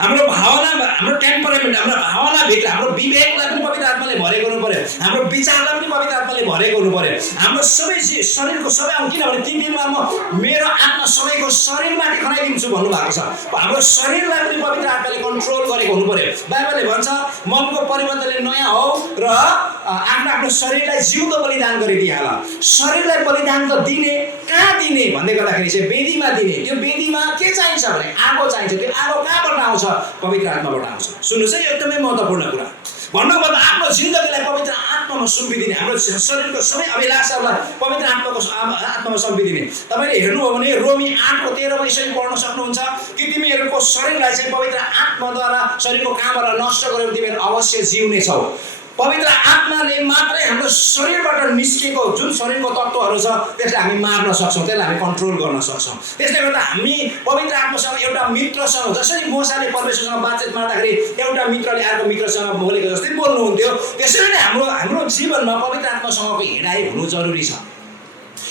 हाम्रो भावना, हाम्रो टेम्परामेन्ट, हाम्रो भावनाभित्र हाम्रो विवेकलाई पनि पवित्र आत्माले भरेको हुनु पर्यो, हाम्रो विचारलाई पनि पवित्र आत्माले भरेको हुनु पर्यो, हाम्रो सबै शरीरको सबै अंग। किनभने ती दिनमा म मेरो आत्मा सबैको शरीरमाथि खनाइदिन्छु भन्नुभएको छ। हाम्रो शरीरलाई पनि पवित्र आत्माले कन्ट्रोल गरेको हुनु पर्यो। बाइबलले भन्छ मनको परिवर्तनले नयाँ हो र आफ्नो शरीरलाई जिउँदो बलिदान गरिदिहाल। शरीरलाई बलिदान त दिने कहाँ दिने भन्दै गर्दाखेरि चाहिँ वेदीमा दिने। त्यो वेदीमा के चाहिन्छ भने आगो चाहिन्छ। त्यो आगो कहाँबाट आउँछ? पवित्र आत्माबाट आउँछ। सुन्नुहोस् है, एकदमै महत्त्वपूर्ण कुरा। भन्नुपर्दा आफ्नो जिन्दगीलाई पवित्र आत्मामा सुम्पिदिने, हाम्रो शरीरको सबै अभिलाषाहरूलाई पवित्र आत्मामा सुम्पिदिने। तपाईँले हेर्नु हो भने रोमी 8:13 यसरी पढ्न सक्नुहुन्छ कि तिमीहरूको शरीरलाई चाहिँ पवित्र आत्माद्वारा शरीरको कामहरूलाई नष्ट गरेर तिमीहरू अवश्य जिउने छौ। पवित्र आत्माले मात्रै हाम्रो शरीरबाट निस्केको जुन शरीरको तत्त्वहरू छ त्यसलाई हामी मार्न सक्छौँ, त्यसलाई हामी कन्ट्रोल गर्न सक्छौँ। त्यसले गर्दा हामी पवित्र आत्मासँग एउटा मित्रसँग, जसरी मोसाले परमेश्वरसँग बातचित मार्दाखेरि एउटा मित्रले अर्को मित्रसँग बोलेको जस्तै बोल्नुहुन्थ्यो, त्यसरी नै हाम्रो जीवनमा पवित्र आत्मासँगको हिँडाइ हुनु जरुरी छ।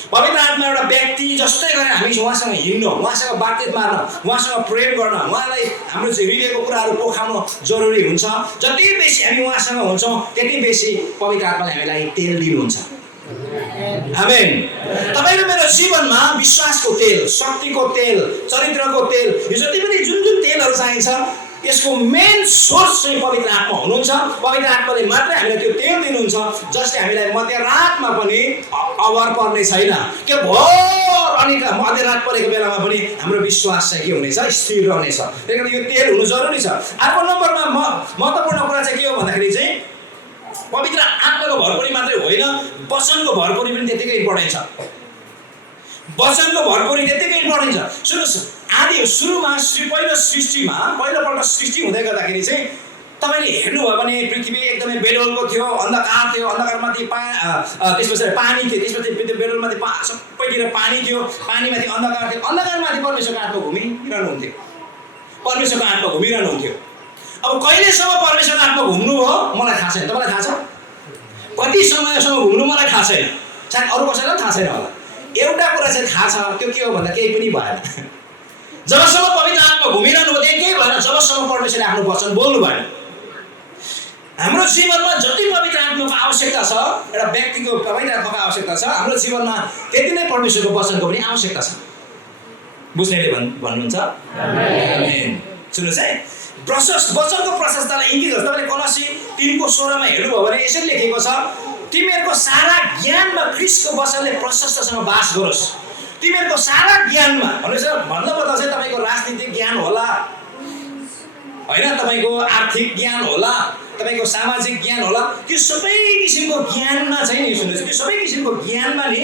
पवित्र आत्मा एउटा व्यक्ति जस्तै गरेर हामी उहाँसँग हिँड्नु, उहाँसँग बातचित मार्न, उहाँसँग प्रेम गर्न, उहाँलाई हाम्रो हृदयको कुराहरू पोखाउनु जरुरी हुन्छ। जति बेसी हामी उहाँसँग हुन्छौँ त्यति बेसी पवित्र आत्माले हामीलाई तेल दिनुहुन्छ। आमेन। तपाईँ र मेरो जीवनमा विश्वासको तेल, शक्तिको तेल, चरित्रको तेल, यो जति पनि जुन तेलहरू चाहिन्छ यसको मेन सोर्स चाहिँ पवित्र आत्मा हुनुहुन्छ। पवित्र आत्माले मात्रै हामीलाई त्यो तेल दिनुहुन्छ जसले हामीलाई मध्यरातमा पनि अभर पर्ने छैन। त्यो भोर अनि मध्यरात परेको बेलामा पनि हाम्रो विश्वास चाहिँ के हुनेछ, स्थिर रहनेछ। त्यही कारण यो तेल हुनु जरुरी छ। अर्को नम्बरमा महत्त्वपूर्ण कुरा चाहिँ के हो भन्दाखेरि चाहिँ पवित्र आत्माको भरपुरी मात्रै होइन, वचनको भरपुरी पनि त्यतिकै इम्पोर्टेन्ट छ। वचनको भरपुरी त्यतिकै इम्पोर्टेन्ट छ। सुन्नुहोस्, आदि सुरुमा पहिलोपल्ट सृष्टि हुँदै गर्दाखेरि चाहिँ तपाईँले हेर्नुभयो भने पृथ्वी एकदमै बेडोलको थियो, अन्धकार थियो, अन्धकारमाथि त्यसपछि पानी थियो, त्यसपछि बेडोलमाथि सबैतिर पानी थियो, पानीमाथि अन्धकार थियो, अन्धकारमाथि परमेश्वरको आत्मा घुमिरहनुहुन्थ्यो, परमेश्वरको आत्मा घुमिरहनुहुन्थ्यो। अब कहिलेसम्म परमेश्वरको आत्मा घुम्नु हो मलाई थाहा छैन। तपाईँलाई थाहा छ कति समयसम्म घुम्नु? मलाई थाहा छैन, सायद अरू कसैलाई पनि थाहा छैन होला। एउटा कुरा चाहिँ थाहा छ, त्यो के हो भन्दा केही पनि भएन। जबसम्म पवित्र आत्मा घुमिरहनु भयो त्यही केही भएन, जबसम्म परमेश्वरले आफ्नो वचन बोल्नु भएन। हाम्रो जीवनमा जति पवित्र आत्माको आवश्यकता छ, एउटा व्यक्तिको पवित्र आत्माको आवश्यकता छ, हाम्रो जीवनमा त्यति नै परमेश्वरको वचनको पनि आवश्यकता छ। बुझ्नेले भन्नुहुन्छ? आमेन। सुन्नुहोस् है, वचनको प्रशस्ततालाई इङ्गित गर्छ। तपाईँले कलसी 3:16 हेर्नुभयो भने यसरी लेखेको छ, तिमीहरूको सारा ज्ञानमा ख्रीष्टको वचनले प्रशस्तसँग बास गरोस्। तिमीहरूको सारा ज्ञानमा भन्नुपर्दा चाहिँ तपाईँको राजनीतिक ज्ञान होला होइन, तपाईँको आर्थिक ज्ञान होला, तपाईँको सामाजिक ज्ञान होला, त्यो सबै किसिमको ज्ञानमा चाहिँ नि सुन्नुहोस्, त्यो सबै किसिमको ज्ञानमा नि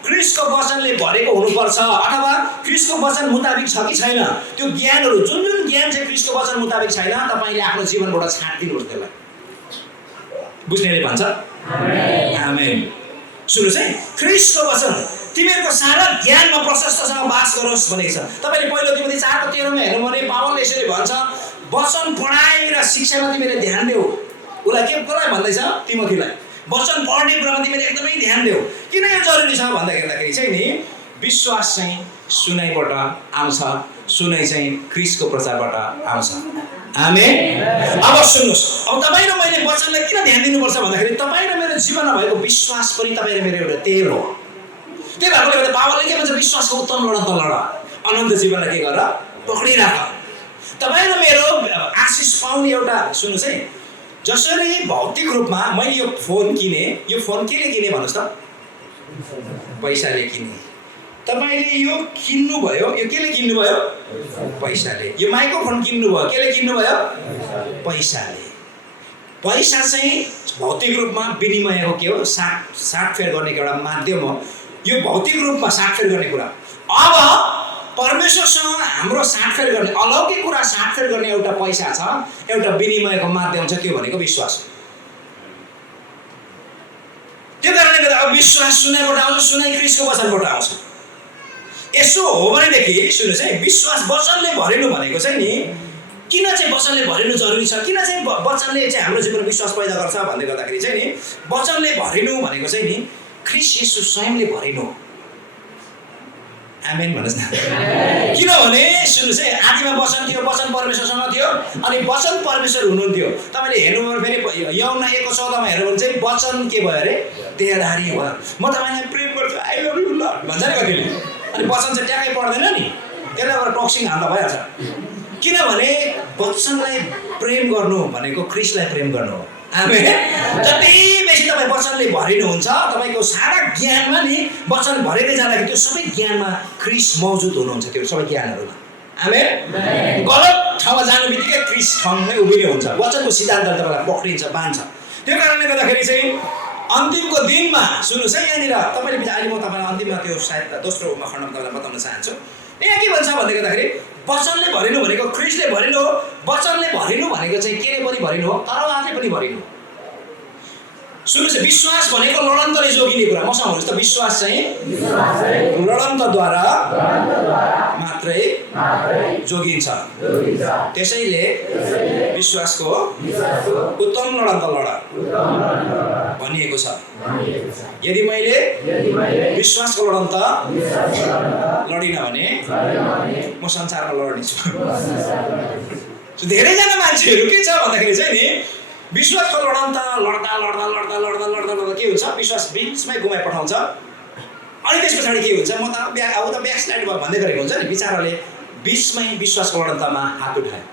ख्रीष्टको वचनले भरेको हुनुपर्छ। अथवा ख्रीष्टको वचन मुताबिक छ कि छैन, त्यो ज्ञानहरू जुन ज्ञान चाहिँ ख्रीष्टको वचन मुताबिक छैन, तपाईँले आफ्नो जीवनबाट छाड्दिनुहोस् त्यसलाई। बुझ्नेले भन्छ आमेन। सुन्नुहोस् है, ख्रीष्टको वचन तिमीहरूको सारा ज्ञानमा प्रशस्तसँग बास गरोस् भनेको छ। तपाईँले पहिलो तिमोथी 4:13 हेर्नु भने पावलले यसरी भन्छ, वचन पढाइ र शिक्षामा तिमीले ध्यान देऊ। उसलाई के कसलाई भन्दैछ? तिमोथीलाई। वचन पढ्ने कुरामा तिमीले एकदमै ध्यान देऊ। किन यो जरुरी छ भन्दाखेरि चाहिँ नि विश्वास चाहिँ सुनाइबाट आउँछ, सुनाइ चाहिँ ख्रीष्टको प्रचारबाट आउँछ। आमेन। अब सुन्नुहोस्, अब तपाईँ र मैले वचनलाई किन ध्यान दिनुपर्छ भन्दाखेरि तपाईँ र मेरो जीवनमा भएको विश्वास पनि तपाईँ र मेरो एउटा तेल हो। त्यही भएकोले गर्दा पावलले के भन्छ, विश्वासको उत्तम लड त लड, अनन्त जीवनलाई के गर पक्रिराख। तपाईँ र मेरो आशिष पाउने एउटा सुन्नुहोस् है, जसरी भौतिक रूपमा मैले यो फोन किने, यो फोन केले किने भन्नुहोस् त? पैसाले किने। तपाईँले यो किन्नुभयो, यो केले किन्नुभयो? पैसाले। यो माइक्रोफोन किन्नुभयो, केले किन्नुभयो? पैसाले। पैसा चाहिँ भौतिक रूपमा विनिमयको के हो? साटफेर गर्ने एउटा माध्यम हो। यो भौतिक रूपमा साटफेर गर्ने कुरा। अब परमेश्वरसँग हाम्रो साटफेर गर्ने, अलौकिक कुरा साटफेर गर्ने एउटा पैसा छ, एउटा विनिमयको माध्यम छ, त्यो भनेको विश्वास हो। त्यो कारणले गर्दा अब विश्वास सुनाइबाट आउँछ, सुनाइ ख्रीष्टको वचनबाट आउँछ। यसो हो भनेदेखि सुन्नुहोस् है, विश्वास वचनले भरिनु भनेको चाहिँ नि, किन चाहिँ वचनले भरिनु जरुरी छ, किन चाहिँ वचनले चाहिँ हाम्रो जीवनमा विश्वास पैदा गर्छ भन्दै गर्दाखेरि चाहिँ नि, वचनले भरिनु भनेको चाहिँ नि ख्रीष्ट येशू स्वयंले भरिनु। आमेन भन्नुहोस् न। किनभने सुन्नुहोस् है, आदिमा वचन थियो, वचन परमेश्वरसँग थियो, अनि वचन परमेश्वर हुनुहुन्थ्यो। तपाईँले हेर्नुभयो फेरि यौना 1:14 हेर्नु भने चाहिँ वचन के भयो अरे? देहधारी भयो। म तपाईँलाई प्रेम गर्छु, आई लभ यु लर्ड भन्छ नि कतिले। अनि वचन चाहिँ ट्याक्कै पढ्दैन नि, त्यसले गर्दा टक्सिङ हाल्दा भइहाल्छ। किनभने वचनलाई प्रेम गर्नु भनेको ख्रीष्टलाई प्रेम गर्नु हो। आमेन। जति बेसी तपाईँ वचनले भरिनुहुन्छ, तपाईँको सारा ज्ञानमा नि वचन भरिँदै जाँदाखेरि त्यो सबै ज्ञानमा ख्रीष्ट मौजुद हुनुहुन्छ, त्यो सबै ज्ञानहरूमा। आमेन। गलत ठाउँमा जानु बित्तिकै ख्रीष्ट ठाउँमै उभिने हुन्छ, वचनको सिद्धान्तले तपाईँलाई पक्रिन्छ, बान्छ। त्यो कारणले गर्दाखेरि चाहिँ अन्तिमको दिनमा सुन्नुहोस् है, यहाँनिर तपाईँले अहिले म तपाईँलाई अन्तिममा त्यो सायद दोस्रो खण्डमा तपाईँलाई बताउन चाहन्छु। यहाँ के भन्छ भन्दै गर्दाखेरि वचनले भरिनु भनेको ख्रीष्टले भरिनु हो। वचनले भरिनु भनेको चाहिँ केले पनि भरिनु हो, तरवारले पनि भरिनु हो। सुन्नुहोस्, विश्वास भनेको लडन्तले जोगिने कुरा। मसँग भन्नुहोस् त, विश्वास चाहिँ लडन्तद्वारा मात्रै जोगिन्छ। त्यसैले विश्वासको उत्तम लडन्त लड भनिएको छ। यदि मैले विश्वासको लडन्त लडिनँ भने म संसारमा लड्नेछु। धेरैजना मान्छेहरू के छ भन्दाखेरि चाहिँ नि, विश्वासको लडन्त लड्दा लड्दा लड्दा लड्दा लड्दा लड्दा के हुन्छ, विश्वास बिचमै गुमाइ पठाउँछ। अनि त्यस पछाडि के हुन्छ, म त अब त ब्याकस्लाइड भयो भन्दै गरेको हुन्छ नि, बिचाराले बिचमै विश्वासको लडन्तमा हात उठायो।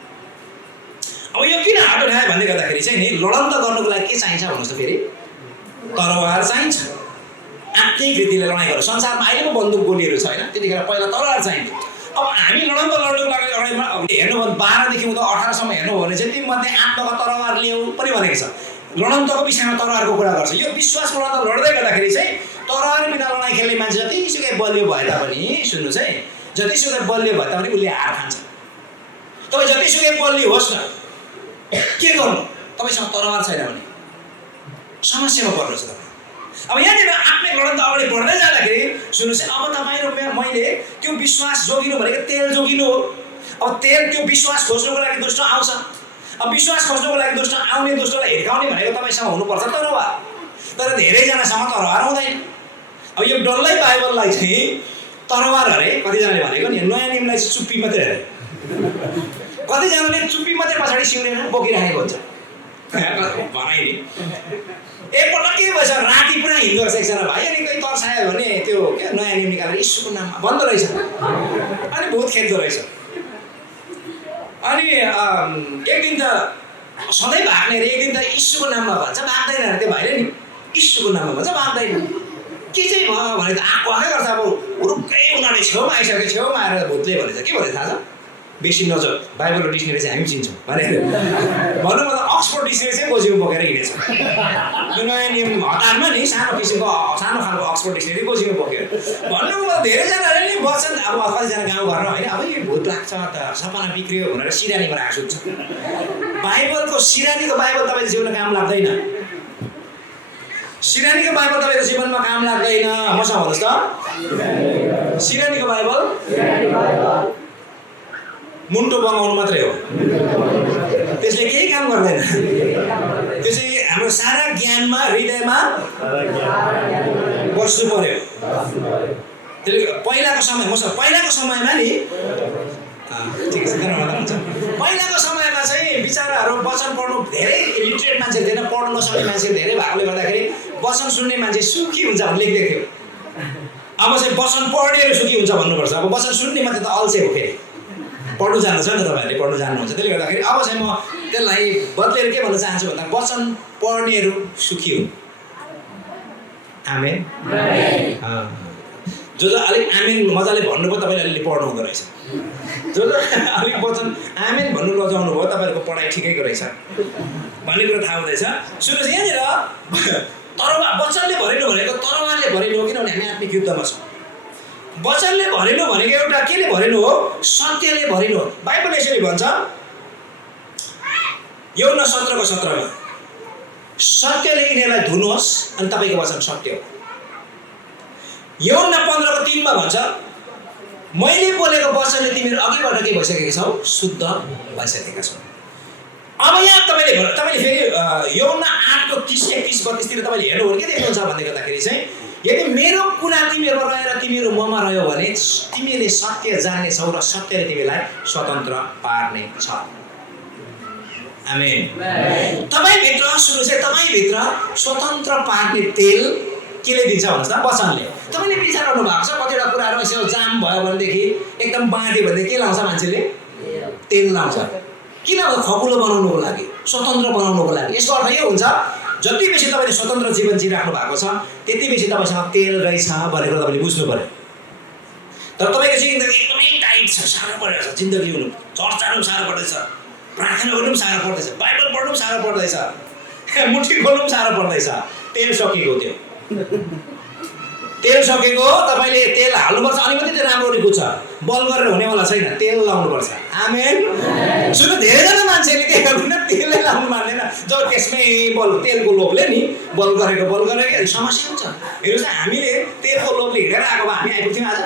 अब यो किन हात उठायो भन्दै गर्दाखेरि चाहिँ नि लडन त गर्नुको लागि के चाहिन्छ भन्नुहोस् त फेरि तरवार चाहिन्छ आफ्नै कृतिले लडाइँ गर्नु संसारमा अहिले पो बन्दुक गोलीहरू छ होइन त्यतिखेर पहिला तरवार चाहिन्थ्यो अब हामी लडन त लड्नुको लागि अगाडिमा हेर्नु भने 12 देखि उता 18 सम्म हेर्नु भने चाहिँ तीमध्ये 8 टका तरवार ल्याऊ पनि भनेको छ लडन्तको विषयमा तरवारको कुरा गर्छ यो विश्वास लडन लड्दै गर्दाखेरि चाहिँ तरवार बिना लडाइँ खेल्ने मान्छे जतिसुकै बलियो भए तापनि सुन्नुहोस् है जतिसुकै बलियो भए तापनि उसले हार खान्छ तपाईँ जतिसुकै बलियो होस् न के गर्नु तपाईँसँग तरवार छैन भने समस्यामा पर्नुहुन्छ तपाईँ अब यहाँनिर आफ्नै लडन अगाडि बढ्दै जाँदाखेरि सुन्नुहोस् है अब तपाईँ र मैले त्यो विश्वास जोगिनु भनेको तेल जोगिनु हो अब तेल त्यो विश्वास खोज्नुको लागि दुष्ट आउँछ अब विश्वास खोज्नुको लागि दुष्ट आउने दुष्टलाई हिर्काउने भनेको तपाईँसँग हुनुपर्छ तरवार तर धेरैजनासँग तरवार हुँदैन अब यो डल्लै बाइबललाई चाहिँ तरवार अरे कतिजनाले भनेको नि नयाँ नियमलाई चुप्पी मात्रै अरे कतिजनाले चुप्पी मात्रै पछाडि सिउरेर बोकिराखेको हुन्छ भनाइ नि एकपल्ट के भएछ राति पुरा हिँड्दो रहेछ एकजना भाइ अनि कोही तर्सायो भने त्यो क्या नयाँ नियम निकालेर यीशुको नाममा बन्द रहेछ अनि भूत खेद्दो रहेछ अनि एक दिन त सधैँ भाग्ने अरे एक दिन त यीशुको नाममा भन्छ भाग्दैन अरे त्यो भाइले नि यीशुको नाममा भन्छ भाग्दैन के चाहिँ भयो भने त आएको आएकै गर्छ अब हुरुक्कै उनीहरूले छेउमा आइसक्यो छेउमा आएर भूतले भनेछ के भने थाहा छ बेसी नजर बाइबल र डिक्सनरी चाहिँ हामी चिन्छौँ भने भनौँ न अक्सफोर्ड डिक्सनरी चाहिँ गोजीमा बोकेर हिँडेछ यो नयाँ नियम हतारमा नि सानो किसिमको सानो खालको अक्सफोर्ड डिक्सनरी गोजीमा बोकेर भन्नु धेरैजनाले नि बस्छन् अब कतिजना गाउँघरमा होइन अब यो भूत लाग्छ त सपना बिग्रियो भनेर सिरानीमा राखेको सोध्छ बाइबलको सिरानीको बाइबल तपाईँको जीवनमा काम लाग्दैन सिरानीको बाइबल तपाईँको जीवनमा काम लाग्दैन मसँग भन्नुहोस् त सिरानीको बाइबल मुन्टो बगाउनु मात्रै हो त्यसले केही काम गर्दैन त्यो चाहिँ हाम्रो सारा ज्ञानमा हृदयमा बस्नु पर्यो त्यसले पहिलाको समय मसँग पहिलाको समयमा नि ठिक छ पहिलाको समयमा चाहिँ बिचराहरू वचन पढ्नु धेरै लिटरेट मान्छे थिएन पढ्नु नसक्ने मान्छे धेरै भएकोले गर्दाखेरि वचन सुन्ने मान्छे सुखी हुन्छ भने लेख्दै थियो अब चाहिँ वचन पढ्नेहरू सुखी हुन्छ भन्नुपर्छ अब वचन सुन्ने मात्रै त अल्छे हो फेरि पढ्नु जान्नुहुन्छ नि त तपाईँहरूले पढ्नु जान्नुहुन्छ त्यसले गर्दाखेरि अब चाहिँ म त्यसलाई बदलेर के भन्न चाहन्छु भन्दा वचन पढ्नेहरू सुखी हुन् आमेन जो अलिक आमेन मजाले भन्नुभयो तपाईँले अलिअलि पढ्नु हुँदो रहेछ जो अलिक वचन आमेन भन्नु लजाउनु भयो तपाईँहरूको पढाइ ठिकैको रहेछ भन्ने कुरो थाहा हुँदैछ सुन्नुहोस् यहाँनिर तरवार वचनले भरिनु भनेको तरवारले भरिनु हो किनभने हामी आत्मिक युद्धमा छौँ वचनले भरिनु भनेको एउटा केले भरिनु हो सत्यले भरिनु हो बाइबल यसरी भन्छ यौन 17:17 सत्यले यिनीहरूलाई धुनुहोस् अनि तपाईँको वचन सत्य हो यौन 15:3 भन्छ मैले बोलेको वचनले तिमीहरू अघिबाट के भइसकेका छौ शुद्ध भइसकेका छौ अब यहाँ तपाईँले फेरि यौन 8:30-31-32 तिर तपाईँले हेर्नु भने के देख्नुहुन्छ भन्दै गर्दाखेरि चाहिँ यदि मेरो कुरा तिमीहरूमा रहेर तिमीहरू ममा रह्यो भने तिमीले सत्य जान्नेछौ र सत्यले तिमीलाई स्वतन्त्र पार्नेछ आमेन तपाईँभित्र सुन्नुहोस् है तपाईँभित्र स्वतन्त्र पार्ने तेल केले दिन्छ भन्नुहोस् त वचनले तपाईँले विचार गर्नु भएको छ कतिवटा कुराहरू यसो जाम भयो भनेदेखि एकदम बाँड्यो भनेदेखि के लाउँछ मान्छेले तेल लाउँछ किन खकुलो बनाउनुको लागि स्वतन्त्र बनाउनुको लागि यसको अर्थ यो हुन्छ जति बेसी तपाईँले स्वतन्त्र जीवन जिराख्नु भएको छ त्यति बेसी तपाईँसँग तेल रहेछ भनेर तपाईँले बुझ्नु पर्यो तर तपाईँको जिन्दगी एकदमै टाइट छ साह्रो परेको छ जिन्दगी हुनु चर्च जानु पनि साह्रो पर्दैछ प्रार्थना गर्नु पनि साह्रो पर्दैछ बाइबल पढ्नु पनि साह्रो पर्दैछ मुठी खोल्नु पनि साह्रो पर्दैछ तेल सकिएको त्यो तेल सकेको तपाईँले तेल हाल्नुपर्छ अनि मात्रै त्यो राम्ररी पुग्छ बल गरेर हुनेवाला छैन तेल लाउनुपर्छ आमेन सुन्नु धेरैजना मान्छेले के गर्दैन तेलै लाउनु मान्दैन जब त्यसमै बल तेलको लोभले नि बल गरेको अनि समस्या हुन्छ हेर्नुहोस् न हामीले तेलको लोभले हिँडेर आएको भए हामी आइपुग्थ्यौँ आज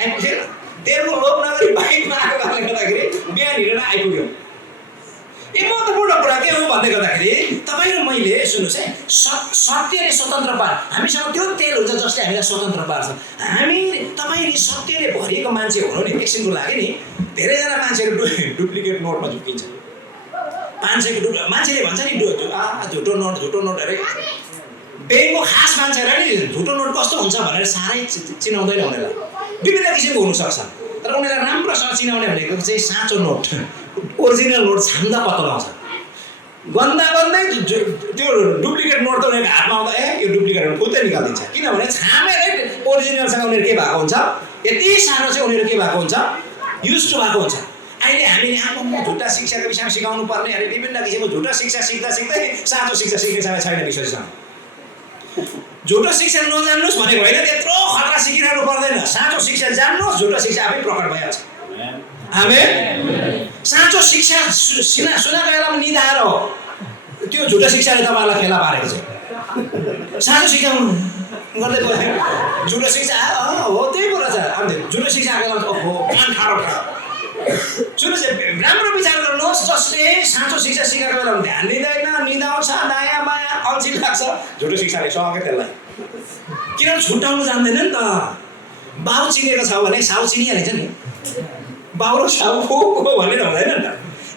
आइपुग्थ्यौँ तेलको लोभ नगरी बाइकमा आएको कारणले गर्दाखेरि बिहान हिँडेर आइपुग्यौँ यो महत्त्वपूर्ण कुरा के हो भन्दै गर्दाखेरि तपाईँ र मैले सुन्नुहोस् है सत्यले स्वतन्त्र पार हामीसँग त्यो तेल हुन्छ जसले हामीलाई स्वतन्त्र पार्छ हामी तपाईँले सत्यले भरिएको मान्छे हुनु नि एकछिनको लागि नि धेरैजना मान्छेहरू डुप्लिकेट नोटमा झुक्किन्छ 500को मान्छेले भन्छ नि झुटो नोट अरे ब्याङ्कको खास मान्छे अरे नि झुटो नोट कस्तो हुन्छ भनेर साह्रै चिनाउँदैन उनीहरूलाई विभिन्न किसिमको हुनसक्छ तर उनीहरूलाई राम्रोसँग चिनाउने भनेको चाहिँ साँचो नोट ओरिजिनल नोट छाम्दा पत्तो लगाउँछ गन्दै त्यो डुप्लिकेट नोट त उनीहरूको हातमा आउँदा यो डुप्लिकेट नोट फुत्तै निकालिदिन्छ। किनभने छामेरै ओरिजिनलसँग उनीहरू के भएको हुन्छ, यति सानो चाहिँ उनीहरू के भएको हुन्छ, युज टु भएको हुन्छ। अहिले हामीले आफ्नो झुटा शिक्षाको विषयमा सिकाउनु पर्ने अरे विभिन्न किसिमको झुटा शिक्षा सिक्दा सिक्दै साँचो शिक्षा सिक्ने समय छैन विश्वसँग। झुटो शिक्षा नजान्नुहोस् भनेको होइन, त्यत्रो खतरा सिकिरहनु पर्दैन। साँचो शिक्षा जान्नुहोस्, झुटो शिक्षा आफै प्रकट भइहाल्छ। आमेन। साँचो शिक्षा सुनाको बेलामा निधाएर हो, त्यो झुटो शिक्षाले तपाईँलाई फेला पारेको छ। साँचो शिक्षा गर्दै गयो झुटो शिक्षा हो, त्यही कुरा छ। अब झुटो शिक्षा आएको बेलामा ओहो कान खाडो खाडो। सुन्नुहोस्, राम्रो विचार गर्नुहोस्, जसले साँचो शिक्षा सिकाएको बेलामा ध्यान दिँदैन, निदाउँछ, दायाँ बायाँ अल्छी लाग्छ, झुटो शिक्षाले सके त्यसलाई। किनभने छुट्याउनु जान्दैन नि त। बाउ चिनेको छ भने साउ चिनिहालिन्छ नि। बाउ र साउ को भनेर हुँदैन नि त।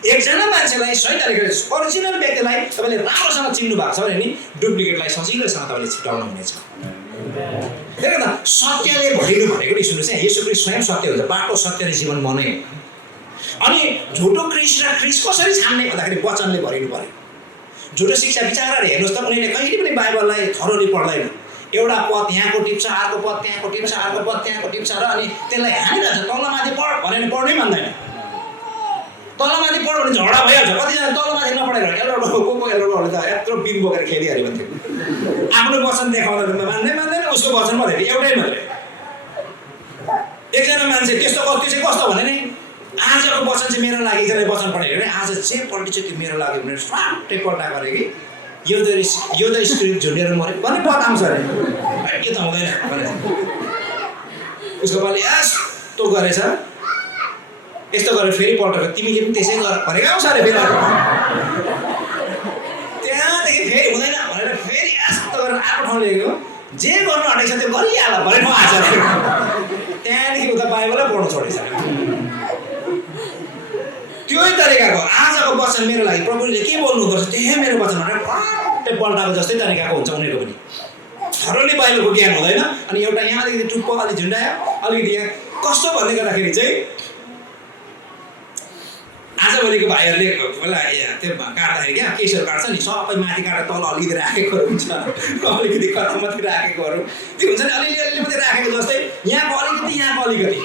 एकजना मान्छेलाई सही तरिकाले ओरिजिनल व्यक्तिलाई तपाईँले राम्रोसँग चिन्नु भएको छ भने नि डुप्लिकेटलाई सजिलोसँग तपाईँले छुट्याउनु हुनेछ। हेर न, सत्यले भरिनु भनेको नि सुन्नुहोस् है, येशू ख्रीष्ट स्वयं सत्य हुन्छ, बाटो सत्य र जीवन म नै। अनि झुटो ख्रीष्ट र ख्रीष्ट कसरी छान्ने भन्दाखेरि वचनले भरिनु पर्यो। झुटो शिक्षा विचारहरू हेर्नुहोस् त, उनीहरूले कहिले पनि बाइबललाई थरोली पढ्दैन। एउटा पद यहाँको टिप्छ, अर्को पद त्यहाँको टिप्छ, अर्को पद त्यहाँको टिप्छ र अनि त्यसलाई हानिरहन्छ। तलमाथि पढ भनेर पढ्नै मान्दैन। तलमाथि पढ भने झगडा भइहाल्छ। कतिजना तलमाथि नपढेर एल्डरले त यत्रो बिन बोकेर खेलिहाल्यो भन्थ्यो। आफ्नो वचन देखाउँदा मान्दैन, उसको वचन मात्रै एउटै मात्रै। एकजना मान्छे त्यस्तो चाहिँ कस्तो भने नि, आजको वचन चाहिँ मेरो लागि, एकजना वचन पढेको अरे आज जे पल्टी चाहिँ त्यो मेरो लागि भनेर स्वाटै पल्टा गरे कि यो त स्क्रिप्ट झुन्डेर मऱ्यो भने पकाउँछ अरे, यो त हुँदैन भने उसको पालि यस्तो गरेछ, यस्तो गरेर फेरि पल्टाएको, तिमीले पनि त्यसै गर भनेको आउँछ अरे फेरि। त्यहाँदेखि फेरि हुँदैन भनेर फेरि यस्तो गरेर अर्को ठाउँ लिएको, जे गर्नु आँटेको छ त्यो गरिहाल भनेर आएको अरे। त्यहाँदेखि उता बाइबलै पढ्नु छोडेछ। त्यही तरिकाको आजको वचन मेरो लागि प्रभुले के बोल्नु हुँदो रहेछ त्यही मेरो वचन भनेर फट्टै पल्टाएको जस्तै तरिकाको हुन्छ उनीहरूको पनि। थरोली बाइबलको ज्ञान हुँदैन। अनि एउटा यहाँ अलिकति टुप्पो अलिक झुन्डायो, अलिकति यहाँ कस्तो भन्दै गर्दाखेरि चाहिँ आजभोलिको भाइहरूले त्यो काट्दाखेरि क्या केसहरू काट्छ नि, सबै माथि काटेर तल अलिकति राखेकोहरू हुन्छ, अलिकति कता मात्रै राखेकोहरू त्यो हुन्छ नि, अलिअलि मात्रै राखेको जस्तै यहाँको अलिकति यहाँको अलिकति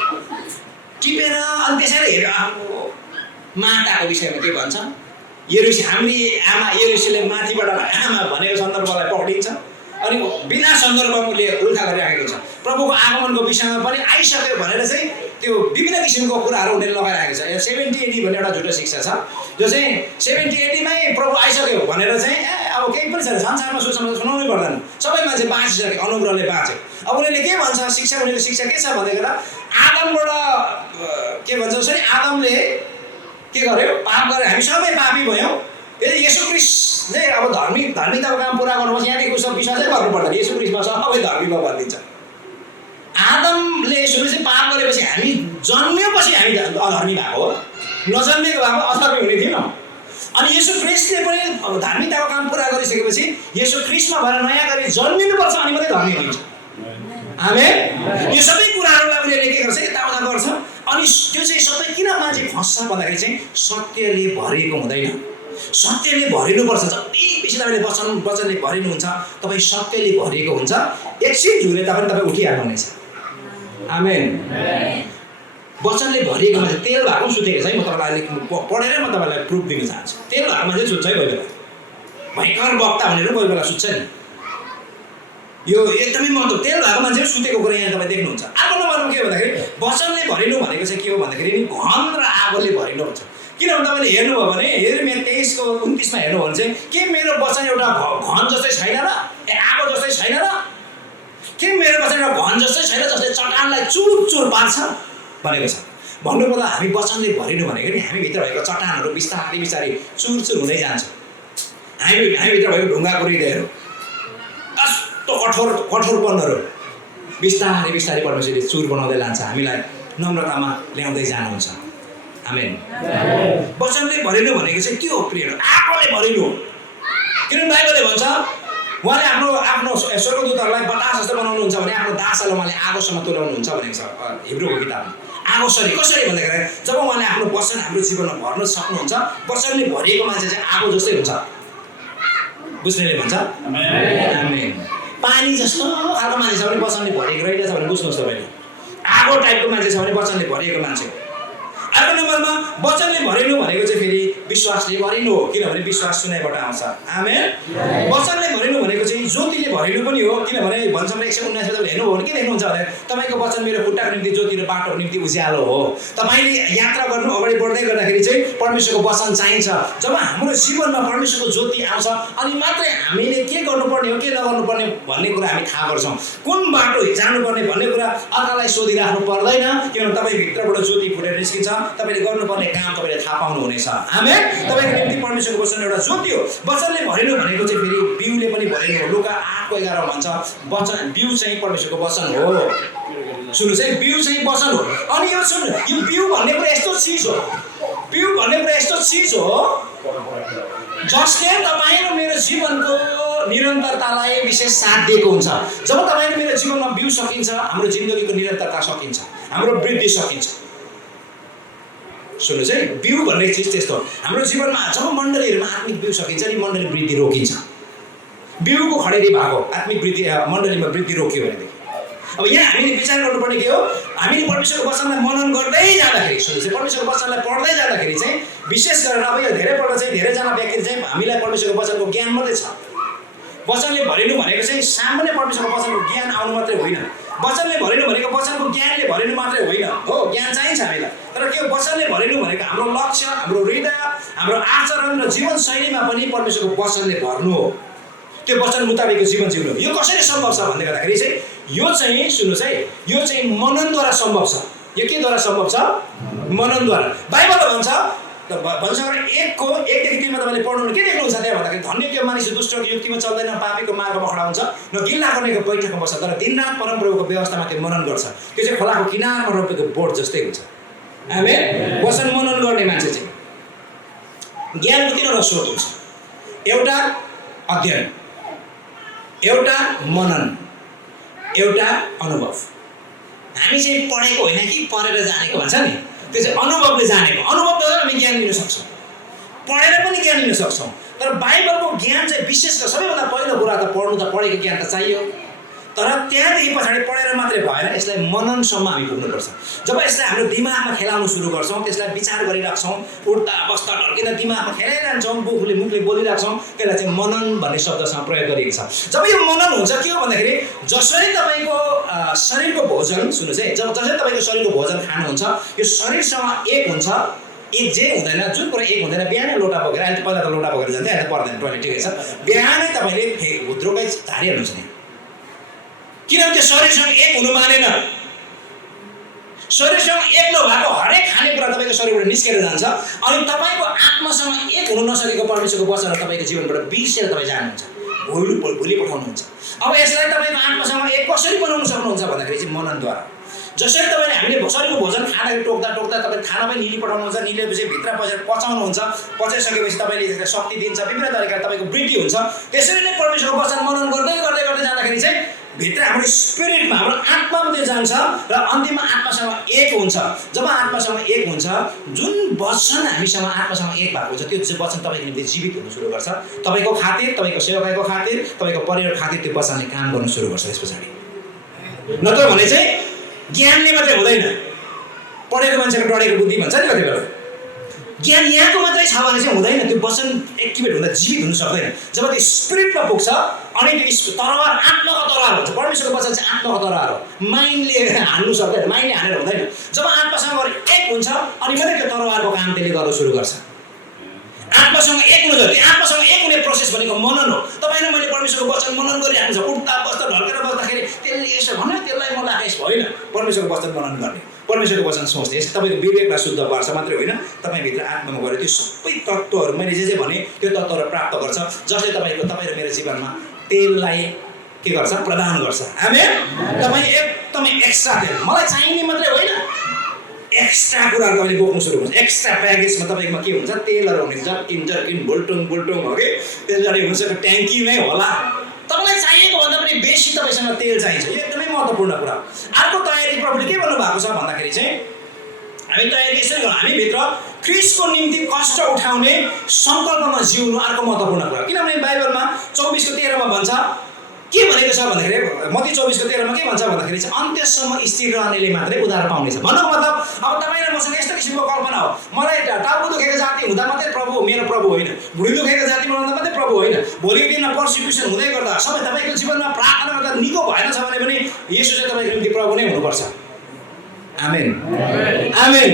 टिपेर अनि त्यसरी हेरेर आफ्नो माताको विषयमा के भन्छ, हाम्री आमा यरुशलेम माथिबाट आमा भनेको सन्दर्भलाई पक्रिन्छ। अनि बिना सन्दर्भले उल्था गरिराखेको छ। प्रभुको आगमनको विषयमा पनि आइसक्यो भनेर चाहिँ त्यो विभिन्न किसिमको कुराहरू उनीहरूले लगाइरहेको छ। 70-80 भन्ने एउटा झुटो शिक्षा छ, जो चाहिँ 70-80मै प्रभु आइसक्यो भनेर चाहिँ अब केही पनि छैन, संसारमा सुसमाचार सुनाउनै पर्दैन, सबै मान्छे बाँचिसक्यो, अनुग्रहले बाँच्यो। अब उनीहरूले के भन्छ शिक्षा, उनीहरूको शिक्षा के छ भन्दाखेरि आदमबाट के भन्छ सरी, आदमले के गर्यो, पाप गरेर हामी सबै पापी भयौँ। यदि येशू ख्रीष्टले अब धार्मिकताको काम पुरा गर्नुपर्छ, यहाँदेखि उसको विश्वासै गर्नु पर्दैन, येशू ख्रीष्टमा सबै धार्मिकमा भनिदिन्छ। आदमले सुरु चाहिँ पाप गरेपछि हामी जन्मेपछि हामी अधर्मी भएको हो, नजन्मेको भएको अधर्मी हुने थिएन। अनि येशू ख्रीष्टले पनि धार्मिकताको काम पुरा गरिसकेपछि येशू ख्रीष्टमा भएर नयाँ गरी जन्मिनुपर्छ, अनि मात्रै धर्मी हुन्छ। आमेन। यो सबै कुराहरूलाई उनीहरूले के गर्छ, यताउता गर्छ। अनि त्यो चाहिँ सबै किन मान्छे फस्छ भन्दाखेरि चाहिँ सत्यले भरिएको हुँदैन, सत्यले भरिनुपर्छ। जति बेसी तपाईँले वचनले भरिनुहुन्छ, तपाईँ सत्यले भरिएको हुन्छ, एकछिन झुलेता पनि तपाईँ उठिहाल्नुहुनेछ। आमेन। वचनले भरिएको मान्छे तेल भएको सुतेको छ है। म तपाईँलाई अलिक पढेर म तपाईँलाई प्रुफ दिन चाहन्छु। तेल भएको मान्छे सुत्छ है, कोही बेला भयङ्कर वक्ता भनेर कोही बेला सुत्छ नि, यो एकदमै महत्त्व। तेल भएको मान्छे सुतेको कुरा यहाँ तपाईँ देख्नुहुन्छ। अर्को नम्बरमा के भन्दाखेरि वचनले भरिनु भनेको चाहिँ के हो भन्दाखेरि घन र आगोले भरिनु भन्छ। किनभने तपाईँले हेर्नुभयो भने Yeremia 23:29 हेर्नु भने चाहिँ के मेरो वचन एउटा घन जस्तै छैन र, आगो जस्तै छैन र, के मेरो वचन एउटा घन जस्तै छैन जसले चट्टानलाई चुर पार्छ भनेको छ। भन्नुपर्दा हामी वचनले भरिनु भनेको नि हामीभित्र भएको चट्टानहरू बिस्तारै बिस्तारै चुर हुँदै जान्छ। हामीभित्र भएको ढुङ्गाको हृदयहरू कस्तो कठोरपनहरू बिस्तारै बिस्तारै परमेश्वरले चुर बनाउँदै लान्छ, हामीलाई नम्रतामा ल्याउँदै जानुहुन्छ। आमेन। वचनले भरिनु भनेको चाहिँ के हो प्रिय, आगोले भरिनु। किनभने बाइबलले भन्छ उहाँले आफ्नो स्वर्गदूतहरूलाई बतास जस्तो बनाउनुहुन्छ भने आफ्नो दासलाई उहाँले आगोसम्म तुल्याउनुहुन्छ भनेको छ हिब्रूको किताबमा। आगो कसरी भन्दाखेरि जब उहाँले आफ्नो वचन हाम्रो जीवनमा भर्न सक्नुहुन्छ, वचनले भरिएको मान्छे चाहिँ आगो जस्तै हुन्छ। बुझ्नेले भन्छ आमेन। पानी जस्तो खालको मान्छे छ भने वचनले भरिएको रहेछ भने बुझ्नुहोस् तपाईँले। आगो टाइपको मान्छे छ भने वचनले भरिएको मान्छे। अर्को नम्बरमा वचनले भरिनु भनेको चाहिँ फेरि विश्वासले भरिनु हो, किनभने विश्वास सुनाइबाट आउँछ। आमेन। वचनले भरिनु भनेको चाहिँ ज्योतिले भरिनु पनि हो, किनभने भन्छ 119 तपाईले हेर्नुभयो भने के देख्नुहुन्छ भने तपाईँको वचन मेरो खुट्टाको निम्ति ज्योति र बाटोको निम्ति उज्यालो हो। तपाईँले यात्रा गर्नु अगाडि बढ्दै गर्दाखेरि चाहिँ परमेश्वरको वचन चाहिन्छ। जब हाम्रो जीवनमा परमेश्वरको ज्योति आउँछ अनि मात्रै हामीले के गर्नुपर्ने हो के नगर्नुपर्ने भन्ने कुरा हामी थाहा गर्छौँ। कुन बाटो जानुपर्ने भन्ने कुरा अर्कालाई सोधिराख्नु पर्दैन, किनभने तपाईँ भित्रबाट ज्योति फुटेर निस्किन्छ। तपाईले गर्नुपर्ने काम तपाईले थाहा पाउनुहुनेछ। आमेन। तपाईँको निम्ति परमेश्वरको वचन एउटा ज्योति हो। वचनले भरिनु भनेको चाहिँ फेरि बिउले पनि भरिनु हो। लुका 8:11 भन्छ वचन बिउ चाहिँ परमेश्वरको वचन हो। सुन्नुहोस् है, बिउ चाहिँ वचन हो। अनि यो सुन्नु, यो बिउ भन्ने कुरा यस्तो चिज हो, बिउ भन्ने कुरा यस्तो चिज हो जसले तपाईँ र मेरो जीवनको निरन्तरतालाई विशेष साथ दिएको हुन्छ। जब तपाईँ र मेरो जीवनमा बिउ सकिन्छ, हाम्रो जिन्दगीको निरन्तरता सकिन्छ, हाम्रो वृद्धि सकिन्छ। सुन्नुहोस् है, बिउ भन्ने चिज त्यस्तो हो। हाम्रो जीवनमा जब मण्डलीहरूमा आत्मिक बिउ सकिन्छ नि मण्डली वृद्धि रोकिन्छ। बिउको खडेरी भएको आत्मिक वृद्धि मण्डलीमा वृद्धि रोक्यो भनेदेखि अब यहाँ हामीले विचार गर्नुपर्ने के हो, हामीले परमेश्वरको वचनलाई मनन गर्दै जाँदाखेरि, सुन्नुहोस्, परमेश्वरको वचनलाई पढ्दै जाँदाखेरि चाहिँ विशेष गरेर अब यो धेरैपल्ट चाहिँ धेरैजना व्यक्ति चाहिँ हामीलाई परमेश्वरको वचनको ज्ञान मात्रै छ। वचनले भरिनु भनेको चाहिँ सामान्य परमेश्वरको वचनको ज्ञान आउनु मात्रै होइन। वचनले भरिनु भनेको वचनको ज्ञानले भरिनु मात्रै होइन हो, ज्ञान चाहिन्छ हामीलाई। तर के हो, वचनले भरिनु भनेको हाम्रो लक्ष्य, हाम्रो हृदय, हाम्रो आचरण र जीवनशैलीमा पनि परमेश्वरको वचनले भर्नु हो। त्यो वचन मुताबिकको जीवन जिउनु। यो कसरी सम्भव छ भन्दै गर्दाखेरि चाहिँ यो चाहिँ सुन्नुहोस् है, यो चाहिँ मननद्वारा सम्भव छ। यो के द्वारा सम्भव छ? मननद्वारा। बाइबलले भन्छ भन्सागर 1:1देखि 3मा तपाईँले पढ्नु के देख्नुहुन्छ त्यहाँ भन्दाखेरि धन्य त्यो मानिस दुष्टको युक्तिमा चल्दैन, पापीको मार्गमा खडा हुन्छ, न गिल्ला गर्नेको बैठकमा बस्छ, तर दिनरात परमप्रभुको व्यवस्थामा त्यो मनन गर्छ। त्यो चाहिँ खोलाको किनारमा रोपेको बोट जस्तै हुन्छ। आमेन। वचन मनन गर्ने मान्छे चाहिँ ज्ञानको 3वटा स्रोत हुन्छ। एउटा अध्ययन, एउटा मनन, एउटा अनुभव। हामी चाहिँ पढेको होइन कि पढेर जानेको भन्छ नि, त्यो चाहिँ अनुभवले जानेको। अनुभवद्वारा हामी ज्ञान लिन सक्छौँ, पढेर पनि ज्ञान लिन सक्छौँ। तर बाइबलको ज्ञान चाहिँ विशेष गरी सबैभन्दा पहिलो कुरा त पढ्नु त पढेको ज्ञान त चाहियो, तर त्यहाँदेखि पछाडि पढेर मात्रै भएन, यसलाई मननसम्म हामी पुग्नुपर्छ। जब यसलाई हाम्रो दिमागमा खेलाउनु सुरु गर्छौँ, त्यसलाई विचार गरिराख्छौँ, उठ्दा बस्दा ढल्किँदा दिमागमा खेलाइरहन्छौँ, मुखले बोलिराख्छौँ, त्यसलाई चाहिँ मनन भन्ने शब्दसँग प्रयोग गरिएको छ। जब यो मनन हुन्छ के हो भन्दाखेरि जसरी तपाईँको शरीरको भोजन, सुन्नुहोस् है, जब जसरी तपाईँको शरीरको भोजन खानुहुन्छ यो शरीरसँग एक हुन्छ, एक जे हुँदैन, जुन कुरा एक हुँदैन। बिहानै लोटा बोकेर, अहिले पहिला त लोटा बोकेर जान्थ्यो, अहिले त पर्दैन, टोइलेट ठिकै छ। बिहानै तपाईँले भुत्रोकै झारिहाल्नुहुन्छ नि, किनभने त्यो शरीरसँग एक हुनु मानेन। शरीरसँग एक नभएको हरेक खानेकुरा तपाईँको शरीरबाट निस्केर जान्छ अनि तपाईँको आत्मासँग एक हुन नसकेको परमेश्वरको वचन तपाईँको जीवनबाट बिर्सेर तपाईँ जानुहुन्छ, भोलि पठाउनुहुन्छ। अब यसलाई तपाईँको आत्मासँग एक कसरी बनाउन सक्नुहुन्छ भन्दाखेरि चाहिँ मननद्वारा। जसरी तपाईँले हामीले शरीरको भोजन खाँदाखेरि टोक्दा तपाईँ खाना पनि निली पठाउनुहुन्छ, निलेपछि भित्र पसेर पचाउनुहुन्छ, पचाइसकेपछि तपाईँले त्यसलाई शक्ति दिन्छ, विभिन्न तरिकाले तपाईँको वृद्धि हुन्छ। त्यसरी नै परमेश्वरको वचन मनन गर्दै जाँदाखेरि चाहिँ भित्र हाम्रो स्पिरिटमा, हाम्रो आत्मामा त्यो जान्छ र अन्तिममा आत्मासँग एक हुन्छ। जब आत्मासँग एक हुन्छ, जुन वचन हामीसँग आत्मासँग एक भएको हुन्छ त्यो वचन तपाईँको निम्ति जीवित हुन सुरु गर्छ। तपाईँको खातिर, तपाईँको सेवकाईको खातिर, तपाईँको परिवार खातिर त्यो वचनले काम गर्न सुरु गर्छ त्यस पछाडि। नत्र भने चाहिँ ज्ञानले मात्रै हुँदैन, पढेको मान्छेको डढेको बुद्धि भन्छ नि कति बेला। ज्ञान यहाँको मात्रै छ भने चाहिँ हुँदैन, त्यो वचन एक्टिभेट हुँदा जीवित हुन सक्दैन। जब त्यो स्पिरिटमा पुग्छ अनि त्यो तरवार, आत्माको तरवार हुन्छ। परमेश्वरको वचन चाहिँ आत्माको तरवार हो, माइन्डले हान्नु सक्दैन, माइन्डले हानेर हुँदैन। जब आत्मासँग एक हुन्छ अनि मात्रै त्यो तरवारको काम त्यसले गर्न सुरु गर्छ। आत्मासँग एक हुनु जति, आत्मासँग एक हुने प्रोसेस भनेको मनन हो। तपाईँले मैले परमेश्वरको वचन मनन गरिराख्नु छ, उठ्दा बस्दा ढल्केर बस्दाखेरि त्यसले यसो भन्यो, त्यसलाई म लाखेस होइन। परमेश्वरको वचन मनन गर्ने, परमेश्वरको वचन सोच्ने, यस तपाईँको विवेकलाई शुद्ध पार्छ मात्रै होइन, तपाईँभित्र आत्मामा गएर त्यो सबै तत्त्वहरू मैले जे भने त्यो तत्त्वहरू प्राप्त गर्छ, जसले तपाईँ र मेरो जीवनमा तेललाई के गर्छ, प्रदान गर्छ। आमेन। तपाईँ एकदमै एक्स्ट्रा तेल, मलाई चाहिने मात्रै होइन, एक्स्ट्रा कुराहरू तपाईँले बोक्नु सुरु गर्छ। एक्स्ट्रा प्याकेजमा तपाईँकोमा के हुन्छ, तेलहरू हुने, जर्किन बुल्टुङ हो कि, त्यस पछाडि हुन्छ ट्याङ्की नै होला। तपाईँलाई चाहिएको भन्दा पनि बेसी तपाईँसँग तेल चाहिन्छ, यो एकदमै महत्त्वपूर्ण कुरा हो। अर्को तयारी प्रभुले के भन्नुभएको छ भन्दाखेरि चाहिँ हामी तयारी यसरी गर्छौँ, हामीभित्र ख्रीष्टको निम्ति कष्ट उठाउने सङ्कल्पमा जिउनु अर्को महत्त्वपूर्ण कुरा। किनभने बाइबलमा 24:13 मा भन्छ, के भनेको छ भन्दाखेरि मत्ती 24:13 मा के भन्छ भन्दाखेरि चाहिँ अन्त्यसम्म स्थिर रहनेले मात्रै उद्धार पाउनेछ। भन्नुको मतलब अब तपाईँ र मसँग यस्तो किसिमको कल्पना हो, मलाई टाउको दुखेको जाति हुँदा मात्रै प्रभु मेरो प्रभु होइन, भुँडी दुखेको जातिमा हुँदा मात्रै प्रभु होइन, भोलिको दिनमा पर्सिक्युसन हुँदै गर्दा सबै तपाईँको जीवनमा प्रार्थना गर्दा निको भएन छ भने पनि येशू चाहिँ तपाईँको निम्ति प्रभु नै हुनुपर्छ। आमेन आमेन।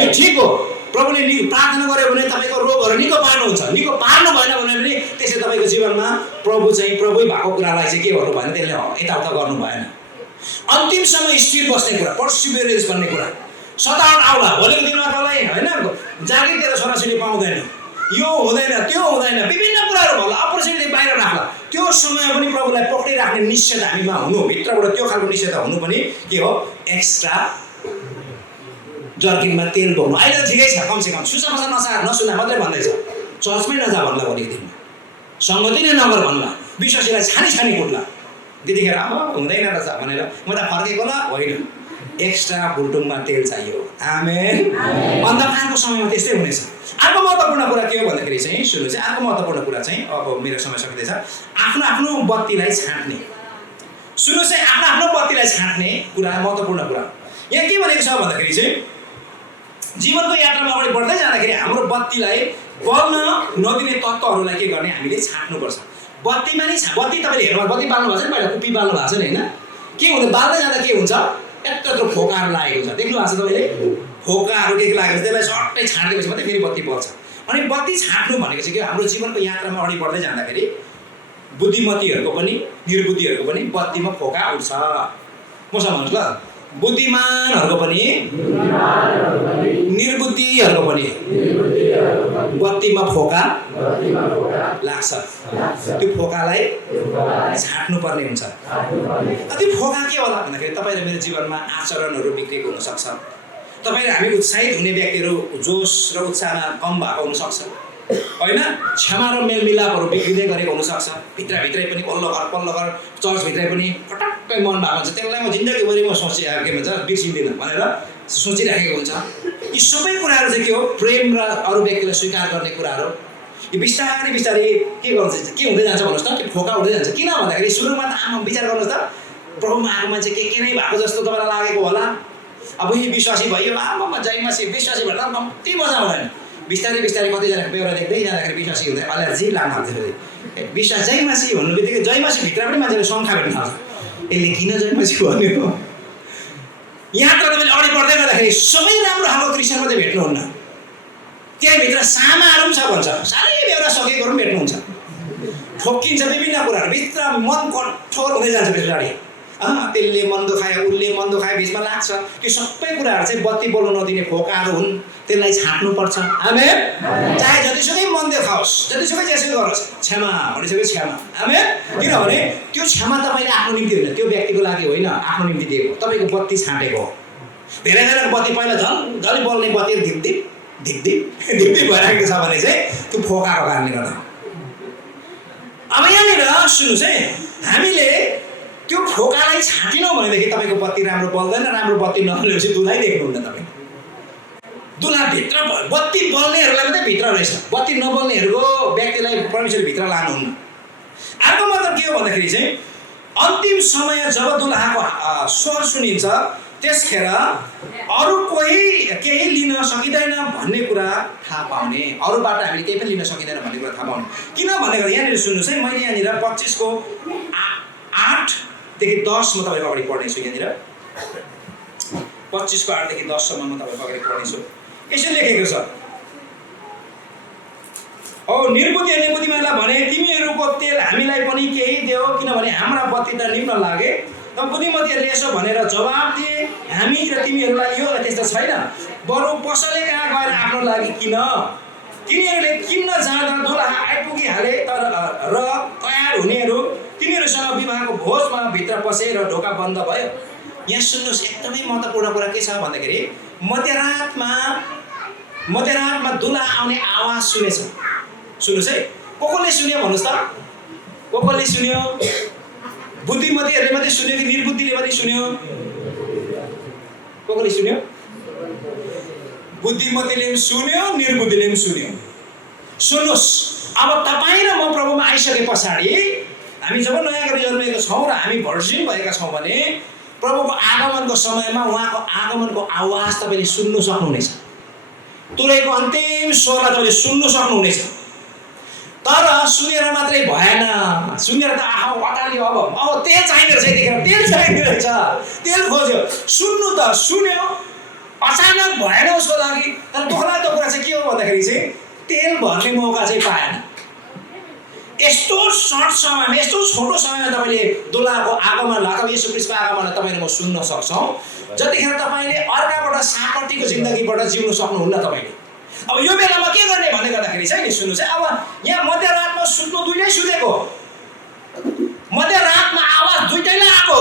यो ठिक हो, प्रभुले प्रार्थना गर्यो भने तपाईँको रोगहरू निको पार्नुहुन्छ। निको पार्नु भएन भने पनि त्यसै तपाईँको जीवनमा प्रभु चाहिँ प्रभुै भएको कुरालाई चाहिँ के गर्नु भएन, त्यसले यताउता गर्नु भएन। अन्तिमसम्म स्थिर बस्ने कुरा, पर्सिभेरेन्स भन्ने कुरा। सतावट आउला, भोलिको दिनमा तँलाई होइन जागिरतिर छोराछोरी पाउँदैन, यो हुँदैन त्यो हुँदैन, विभिन्न कुराहरू होला, अपर्च्युनिटी बाहिर राख्ला। त्यो समय पनि प्रभुलाई पक्रिराख्ने निश्चयता हामीमा हुनु, भित्रबाट त्यो खालको निश्चयता हुनु पनि के हो, एक्स्ट्रा जर्किनमा तेल बोक्नु। अहिले त ठिकै छ, कमसेकम सुसमाचार नसुना मात्रै भन्दैछ, चर्चमै नजा भन्ला भोलिको दिनमा, सङ्गति नै नगर भन्ला, विश्वासीलाई छानी कुट्ला, त्यतिखेर अब हुँदैन रहेछ भनेर म त फर्केको ल होइन, एक्स्ट्रा फुलटुङमा तेल चाहियो। आमेन। अन्धकारको समयमा त्यस्तै हुनेछ। अर्को महत्त्वपूर्ण कुरा के हो भन्दाखेरि चाहिँ सुन्नु चाहिँ, अर्को महत्त्वपूर्ण कुरा चाहिँ अब मेरो समय सकिँदैछ, आफ्नो आफ्नो बत्तीलाई छाँट्ने। सुन्नु चाहिँ आफ्नो आफ्नो बत्तीलाई छाँट्ने कुरा महत्त्वपूर्ण कुरा। यहाँ के भनेको छ भन्दाखेरि चाहिँ जीवनको यात्रामा अगाडि बढ्दै जाँदाखेरि हाम्रो बत्तीलाई बल्न नदिने तत्त्वहरूलाई के गर्ने, हामीले छाट्नुपर्छ। बत्तीमा नि बत्ती तपाईँले हेर्नु, बत्ती बाल्नु भएको छ नि, पहिला कुपी बाल्नु भएको छ नि होइन, के हुन्छ बाल्दै जाँदा के हुन्छ, यत्रो फोकाहरू लागेको छ, देख्नु भएको छ तपाईँले, फोकाहरू के लागेको छ, त्यसलाई झट्टै छाडिदिएपछि मात्रै फेरि बत्ती बल्छ। अनि बत्ती छाट्नु भनेको चाहिँ के, हाम्रो जीवनको यात्रामा अगाडि बढ्दै जाँदाखेरि बुद्धिमतीहरूको पनि निर्बुद्धिहरूको पनि बत्तीमा फोका उठ्छ। मसँग भन्नुहोस् ल, बुद्धिमानहरूको पनि निर्बुद्धिहरूको पनि बत्तीमा फोका लाग्छ। त्यो फोकालाई छाट्नुपर्ने हुन्छ। त्यो फोका के होला भन्दाखेरि तपाईँ र मेरो जीवनमा आचरणहरू बिग्रेको हुनसक्छ, तपाईँ र हामी उत्साहित हुने व्यक्तिहरू जोस र उत्साहमा कम भएको हुनसक्छ होइन, क्षमा र मेलमिलापहरू बिग्रिँदै गरेको हुनसक्छ, भित्रभित्रै पनि पल्लो घर चर्चभित्रै पनि पटक्कै मन भएको हुन्छ, त्यसलाई म जिन्दगीभरि म के भन्छ बिर्सिँदिनँ भनेर सोचिराखेको हुन्छ। यी सबै कुराहरू चाहिँ के हो, प्रेम र अरू व्यक्तिलाई स्वीकार गर्ने कुराहरू। यो बिस्तारै बिस्तारै के गर्छ, के हुँदै जान्छ भन्नुहोस् त, कि फोका उठ्दै जान्छ। किन भन्दाखेरि सुरुमा त आमा विचार गर्नुहोस् त, प्रभुमा आएको मान्छे के नै भएको जस्तो तपाईँलाई लागेको होला। अब यही विश्वासी भयो, आमामा जयमासी विश्वासी भन्दा कम्ती मजा हुँदैन। बिस्तारै बिस्तारै कतिजनाको बेहोरा देख्दै जाँदाखेरि विश्वासी हुँदै एलर्जी लाग्न थाल्छ। फेरि विश्वास जयमासी भन्नु बित्तिकै जयमासी भित्र पनि मान्छेले शङ्का भेट्न थाल्छ, यसले किन जयमासी भन्यो। यहाँ त तपाईँले अगाडि बढ्दै गर्दाखेरि सबै राम्रो खालको क्रिस्चियन मात्रै भेट्नुहुन्न, त्यहाँभित्र सामाहरू पनि छ भन्छ, साह्रै बेहोरा सकेको पनि भेट्नुहुन्छ, ठोक्किन्छ विभिन्न कुराहरू, भित्र मन कठोर हुँदै जान्छ पछाडि। त्यसले मन दुखायो, उसले मन दुखायो, बिचमा लाग्छ। त्यो सबै कुराहरू चाहिँ बत्ती बोल्नु नदिने फोकाहरू हुन्, त्यसलाई छाट्नुपर्छ। आमेन। चाहे जतिसुकै मन देखाओस्, जतिसुकै जेसुकै गरोस्, क्षमा भनिसक्यो क्षमा। आमेन। किनभने त्यो क्षमा तपाईँले आफ्नो निम्ति होइन, त्यो व्यक्तिको लागि होइन, आफ्नो निम्ति दिएको, तपाईँको बत्ती छाँटेको हो। धेरैजनाको बत्ती पहिला झन् बल्ने बत्ती धिप्दिप भइरहेको छ भने चाहिँ त्यो फोकाको कारणले गर्दा। अब यहाँनिर सुन्नुहोस् है, हामीले त्यो फोकालाई छाटिनौँ भनेदेखि तपाईँको बत्ती राम्रो बल्दैन। राम्रो बत्ती नबलेपछि दुलै देख्नुहुन्न तपाईँ। दुलाभित्र बत्ती बल्नेहरूलाई मात्रै भित्र रहेछ, बत्ती नबल्नेहरूको व्यक्तिलाई परमेश्वर भित्र लानुहुन्न। अर्को मतलब के हो भन्दाखेरि चाहिँ अन्तिम समय जब दुलहाको स्वर सुनिन्छ त्यसखेर अरू कोही केही लिन सकिँदैन भन्ने कुरा थाहा पाउने, अरूबाट हामीले केही पनि लिन सकिँदैन भन्ने कुरा थाहा पाउने। किन भनेको यहाँनिर सुन्नुहोस् है, मैले यहाँनिर 25 को 8 देखि 10 म तपाईँको अगाडि पढ्नेछु। यहाँनिर 25 को 8 देखि 10 सम्म म तपाईँको अगाडि पढ्नेछु। यसो लेखेको छ, औ निर्बुद्धिहरूले बुद्धिमानलाई भने तिमीहरूको तेल हामीलाई पनि केही देऊ, किनभने हाम्रा बत्ती त निम्न लागे। तब बुद्धिमतीहरूले यसो भनेर जवाब दिए, हामी र तिमीहरूलाई यो त्यस्तो छैन, बरु पसले कहाँ गएर आफ्नो लागि किन। तिनीहरूले किन्न जाँदा दुलहा आइपुगिहाले, तर र तयार हुनेहरू तिनीहरूसँग विवाहको भोजमा भित्र पसे र ढोका बन्द भयो। यहाँ सुन्नुहोस्, एकदमै महत्त्वपूर्ण कुरा के छ भन्दाखेरि मध्यरातमा दुलहा आउने आवाज सुनेछ। सुन्नुहोस् है, कसले सुन्यो भन्नुहोस् त, कसले सुन्यो? बुद्धिमतीहरूले मात्रै सुन्यो कि निर्बुद्धिले मात्रै सुन्यो? कसले सुन्यो? बुद्धिमतीले पनि सुन्यो, निर्बुद्धिले पनि सुन्यो। सुन्नुहोस्, अब तपाईँ र म प्रभुमा आइसके पछाडि हामी जब नयाँ गरी जन्मेका छौँ र हामी भर्जिन भएका छौँ भने प्रभुको आगमनको समयमा उहाँको आगमनको आवाज तपाईँले सुन्नु सक्नुहुनेछ। तुरैको अन्तिम स्वरलाई तपाईँले सुन्नु सक्नुहुनेछ। तर सुनेर मात्रै भएन, सुनेर त आहा अटाल्यो, अब तेल चाहिने रहेछ, यतिखेर तेल चाहिने रहेछ, तेल खोज्यो। सुन्नु त सुन्यो, अचानक भएन उसको लागि। तर दुःखलाग्दो कुरा चाहिँ के हो भन्दाखेरि चाहिँ तेल भर्ने मौका चाहिँ पाएन। यस्तो सर्ट समयमा, यस्तो छोटो समयमा तपाईँले दुलाको आगमन अथवा येशू ख्रीष्टको आगमनलाई तपाईँले म सुन्न सक्छौँ, जतिखेर तपाईँले अर्काबाट सापट्टिको जिन्दगीबाट जिउन सक्नुहुन्न। तपाईँले अब यो बेलामा के गर्ने भन्दै गर्दाखेरि चाहिँ नि सुन्नु चाहिँ, अब यहाँ मध्यरातमा सुत्नु दुइटै सुतेको, मध्यरातमा आवाज दुइटैले आएको,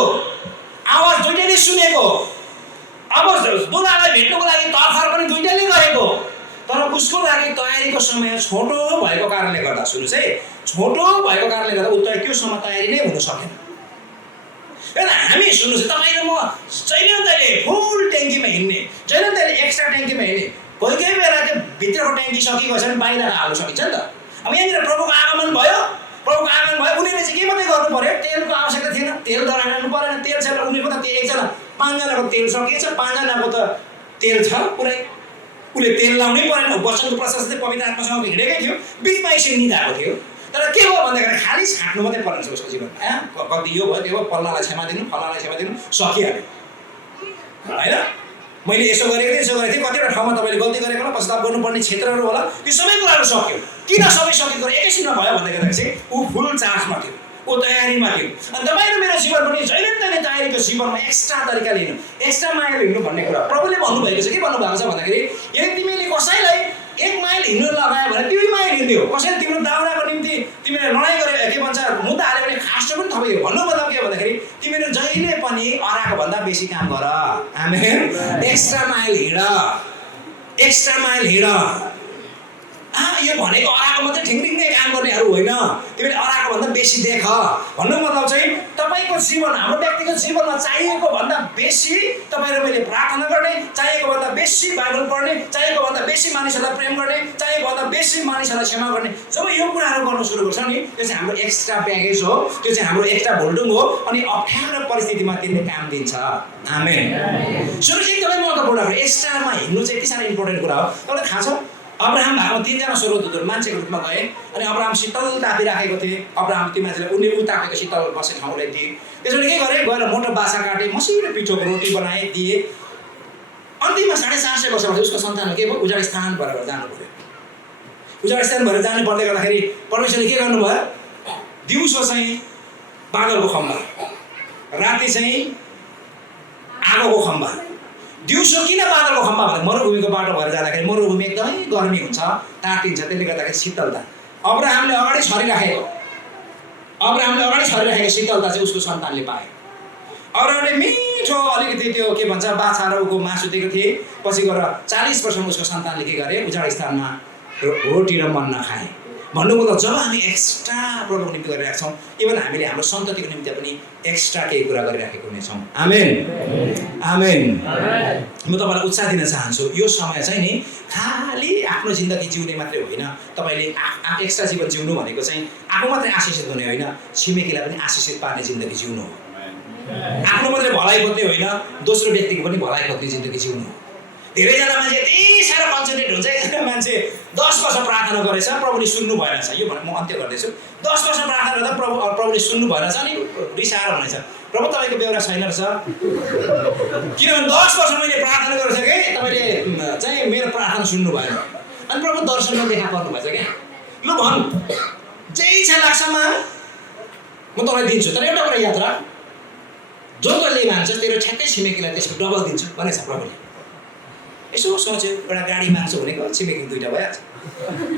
आवाज दुइटैले सुनेको, अब दुलालाई भेट्नुको लागि तर्खर पनि दुइटैले गरेको। तर उसको लागि तयारीको समय छोटो भएको कारणले गर्दा, सुन्नुहोस् है, छोटो भएको कारणले गर्दा उत्तर त्यो समय तयारी नै हुन सकेन। र हामी सुन्नुहोस्, तपाईँ र म जहिले तहिले फुल ट्याङ्कीमा हिँड्ने, जहिले तहिले एक्स्ट्रा ट्याङ्कीमा हिँड्ने, कोही कोही बेला त्यो भित्रको ट्याङ्की सकिएको छ भने बाहिर हाल्नु सकिन्छ नि त। अब यहाँनिर प्रभुको आगमन भयो, प्रभुको आगमन भयो, उनीहरूले चाहिँ के मात्रै गर्नु पर्यो, तेलको आवश्यकता थिएन, तेल दराइरहनु परेन, तेल छैन। उनीहरूको त एकजना 5 जनाको तेल सकिएछ, 5 जनाको त तेल छ पुरै, उसले तेल लाउनै परेन। वचनको प्रशस्त पवित्र आत्मासँग हिँडेकै थियो, बिचमा एकछिन निधाएको थियो। तर के हो भन्दाखेरि खालि छाट्नु मात्रै पर्ने छ उसको जीवनमा। कति यो भयो त्यो भयो, फल्लालाई क्षमा दिनु, फल्लालाई क्षमा दिनु, सकिहाल्यो होइन। मैले यसो गरेको थिएँ, यसो गरेको थिएँ, कतिवटा ठाउँमा तपाईँले गल्ती गरेको होला, पश्चाताप गर्नुपर्ने क्षेत्रहरू होला, त्यो सबै कुराहरू सक्यो। किन सबै सकेको एकैछिनमा भयो भन्दै गर्दाखेरि चाहिँ ऊ फुल चार्जमा थियो, ऊ तयारीमा थियो। अनि तपाईँ र मेरो जीवन पनि जहिले तहिले तयारीको जीवनमा एक्स्ट्रा तरिकाले हिँड्नु, एक्स्ट्रा माइल हिँड्नु भन्ने कुरा प्रभुले भन्नुभएको छ। के भन्नुभएको छ भन्दाखेरि यदि तिमीले कसैलाई 1 माइल हिँड्नु लगायो भने 2 माइल हिँड्यौ, कसैले तिम्रो दाउराको निम्ति तिमीले लडाइँ गरे, के भन्छ मुद्दा हाल्यो भने खास्टो पनि थपियो। भन्नु मतलब के भन्दाखेरि तिमीले जहिले पनि अराको भन्दा बेसी काम गर। आमेन। एक्स्ट्रा माइल हिँड, एक्स्ट्रा माइल हिँड। यो भनेको अराको मात्रै ठिङठिङै काम गर्नेहरू होइन, तिमीले अराको भन्दा बेसी देख। भन्नु मतलब चाहिँ तपाईँको जीवन, हाम्रो व्यक्तिगत जीवनमा चाहिएको भन्दा बेसी तपाईँ र मैले प्रार्थना गर्ने, चाहिएको भन्दा बेसी बाइबल पढ्ने, चाहिएको भन्दा बेसी मानिसहरूलाई प्रेम गर्ने, चाहिएको भन्दा बेसी मानिसहरूलाई क्षमा गर्ने, जब यो कुराहरू गर्नु सुरु गर्छ नि, त्यो चाहिँ हाम्रो एक्स्ट्रा प्याकेज हो, त्यो चाहिँ हाम्रो एक्स्ट्रा भोल्डुङ हो। अनि अप्ठ्यारो परिस्थितिमा त्यसले काम दिन्छ। आमेन। सुरक्षित एकदमै महत्त्वपूर्ण हो। एक्स्ट्रामा हिँड्नु चाहिँ यति साह्रो इम्पोर्टेन्ट कुरा हो। तपाईँलाई थाहा छ, अब्राहम भएको 3 जना स्वर्गदूतहरू मान्छेको रूपमा गए, अनि अब्राहम शीतल तापिराखेको थिए। अब्राहम त्यो मान्छेलाई उनले उ तापेको शीतल बसेको ठाउँलाई दिए। त्यसबाट के गरे, गएर मोटो बाछा काटे, मसिनो पिठोको रोटी बनाए, दिए। अन्तिममा 450 वर्षपछि उसको सन्तानले के भयो, उजाड स्थान भएर जानु पर्यो। उजाड स्थान भएर जानु पर्दै गर्दाखेरि परमेश्वरले के गर्नुभयो, दिउँसो चाहिँ बादलको खम्बा, राति चाहिँ आगोको खम्बा। दिउँसो किन बादलको खम्बा भने मरुभूमिको बाटो भएर जाँदाखेरि मरुभूमि एकदमै गर्मी हुन्छ, तातिन्छ, त्यसले गर्दाखेरि शीतलता। अब्राहमले अगाडि छरिराखेको शीतलता चाहिँ उसको सन्तानले पाए। अरूले मिठो अलिकति त्यो के भन्छ बाछा र उको मासु दिएको थिए। पछि गएर 40 वर्षमा उसको सन्तानले के गरे, उजाड स्थानमा रोटी र मन्ना खाए। भन्नुको त जब हामी एक्स्ट्रा प्रभुको निम्ति गरिरहेका छौँ, इभन हामीले हाम्रो सन्ततिको निम्ति पनि एक्स्ट्रा केही कुरा गरिराखेको हुनेछौँ। आमेन। आमेन। म तपाईँलाई उत्साह दिन चाहन्छु, यो समय चाहिँ नि खालि आफ्नो जिन्दगी जिउने मात्रै होइन, तपाईँले एक्स्ट्रा जीवन जिउनु भनेको चाहिँ आफू मात्रै आशिषित हुने होइन, छिमेकीलाई पनि आशिषित पार्ने जिन्दगी जिउनु हो। आफ्नो मात्रै भलाइ खोज्ने होइन, दोस्रो व्यक्तिको पनि भलाइ खोज्ने जिन्दगी जिउनु हो। धेरैजना मान्छे यति साह्रो कन्सन्ट्रेट हुन्छ, एकजना मान्छे 10 वर्ष प्रार्थना गरेछ, प्रभुले सुन्नु भएन छ। यो भने म अन्त्य गर्दैछु। 10 वर्ष प्रार्थना गर्दा प्रभुले सुन्नु भएन छ, अनि रिसाएर भनेछ, प्रभु तपाईँको बेहोरा छैन रहेछ। किनभने 10 वर्ष मैले प्रार्थना गरेछ कि तपाईँले चाहिँ मेरो प्रार्थना सुन्नु भएन। अनि प्रभु दर्शनमा देखा पर्नु भएछ क्या। लु भन्, जे इच्छा लाग्छमा म तँलाई दिन्छु, तर एउटा कुरा याद राख, जो तैँले मान्छ तेरो ठ्याक्कै छिमेकीलाई त्यसको डबल दिन्छु भनेछ प्रभुले। यसो सोच्यो, एउटा गाडी माग्छु भनेको छिमेकी 2टा भइहाल्छ,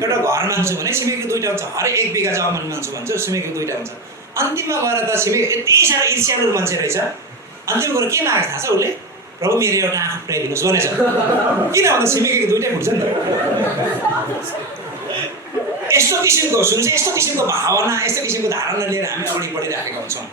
एउटा घर माग्छु भने छिमेकी 2टा हुन्छ, हरेक 1 बिघा जमिन माग्छु भन्छ छिमेकी 2टा हुन्छ। अन्तिममा गएर त छिमेकी यति साह्रो ईर्ष्यालु मान्छे रहेछ, अन्तिममा गएर के मागेको थाहा छ उसले, प्रभु मेरो एउटा आँखा फुटाइदिनुहोस् भनेछ। किन भन्दा छिमेकीको 2टै फुट्छ नि त। यस्तो किसिमको सुन्नुहोस्, यस्तो किसिमको भावना, यस्तो किसिमको धारणा लिएर हामी अगाडि बढिराखेका हुन्छौँ।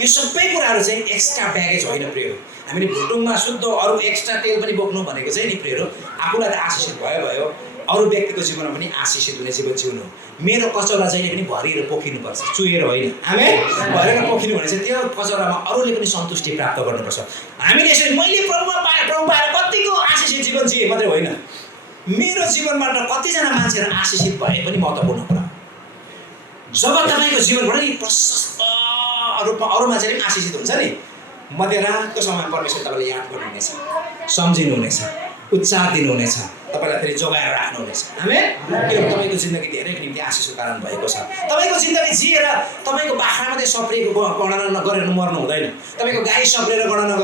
यो सबै कुराहरू चाहिँ एक्स्ट्रा ब्यागेज होइन प्रियहरू। हामीले भुटुङमा शुद्ध अरू एक्स्ट्रा तेल पनि बोक्नु भनेको चाहिँ नि प्रियहरू आफूलाई त आशिषित भयो अरू व्यक्तिको जीवनमा पनि आशिषित हुने जीवन जिउनु। मेरो कचौरा जहिले पनि भरिएर पोखिनुपर्छ, चुहेर होइन। आमेन। भरेर पोखिनु भने चाहिँ त्यो कचौरामा अरूले पनि सन्तुष्टि प्राप्त गर्नुपर्छ। हामीले यसरी मैले प्रभु पाएर कतिको आशिषित जीवन जिए मात्रै होइन, मेरो जीवनबाट कतिजना मान्छेहरू आशिषित भए पनि महत्त्वपूर्ण कुरा। जब तपाईँको जीवनबाट नि प्रशस्त रूपमा अरू मान्छेले पनि आशिषित हुन्छ नि, मध्यरातको समयमा परमेश्वर तपाईँले याद गर्नुहुनेछ, सम्झिनुहुनेछ, उच्चार दिनुहुनेछ, तपाईँलाई फेरि जोगाएर राख्नुहुनेछ। आमेन। किनभने तपाईँको जिन्दगी धेरैको निम्ति आशिषको कारण भएको छ। तपाईँको जिन्दगी जिएर तपाईँको बाख्रा मात्रै सप्रिएको गणना गरेर मर्नु हुँदैन। तपाईँको गाई सप्रेर गणना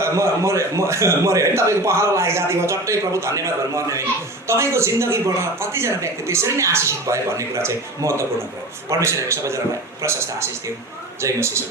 मर्यो होइन, तपाईँको पहलो लागेको जातिमा चट्टै प्रभु धन्यवाद भनेर मर्ने होइन। तपाईँको जिन्दगीबाट कतिजना व्यक्ति त्यसरी नै आशिषित भयो भन्ने कुरा चाहिँ महत्त्वपूर्ण कुरा। परमेश्वरले सबैजनालाई प्रशस्त आशिष दिउँ। जय मसीह।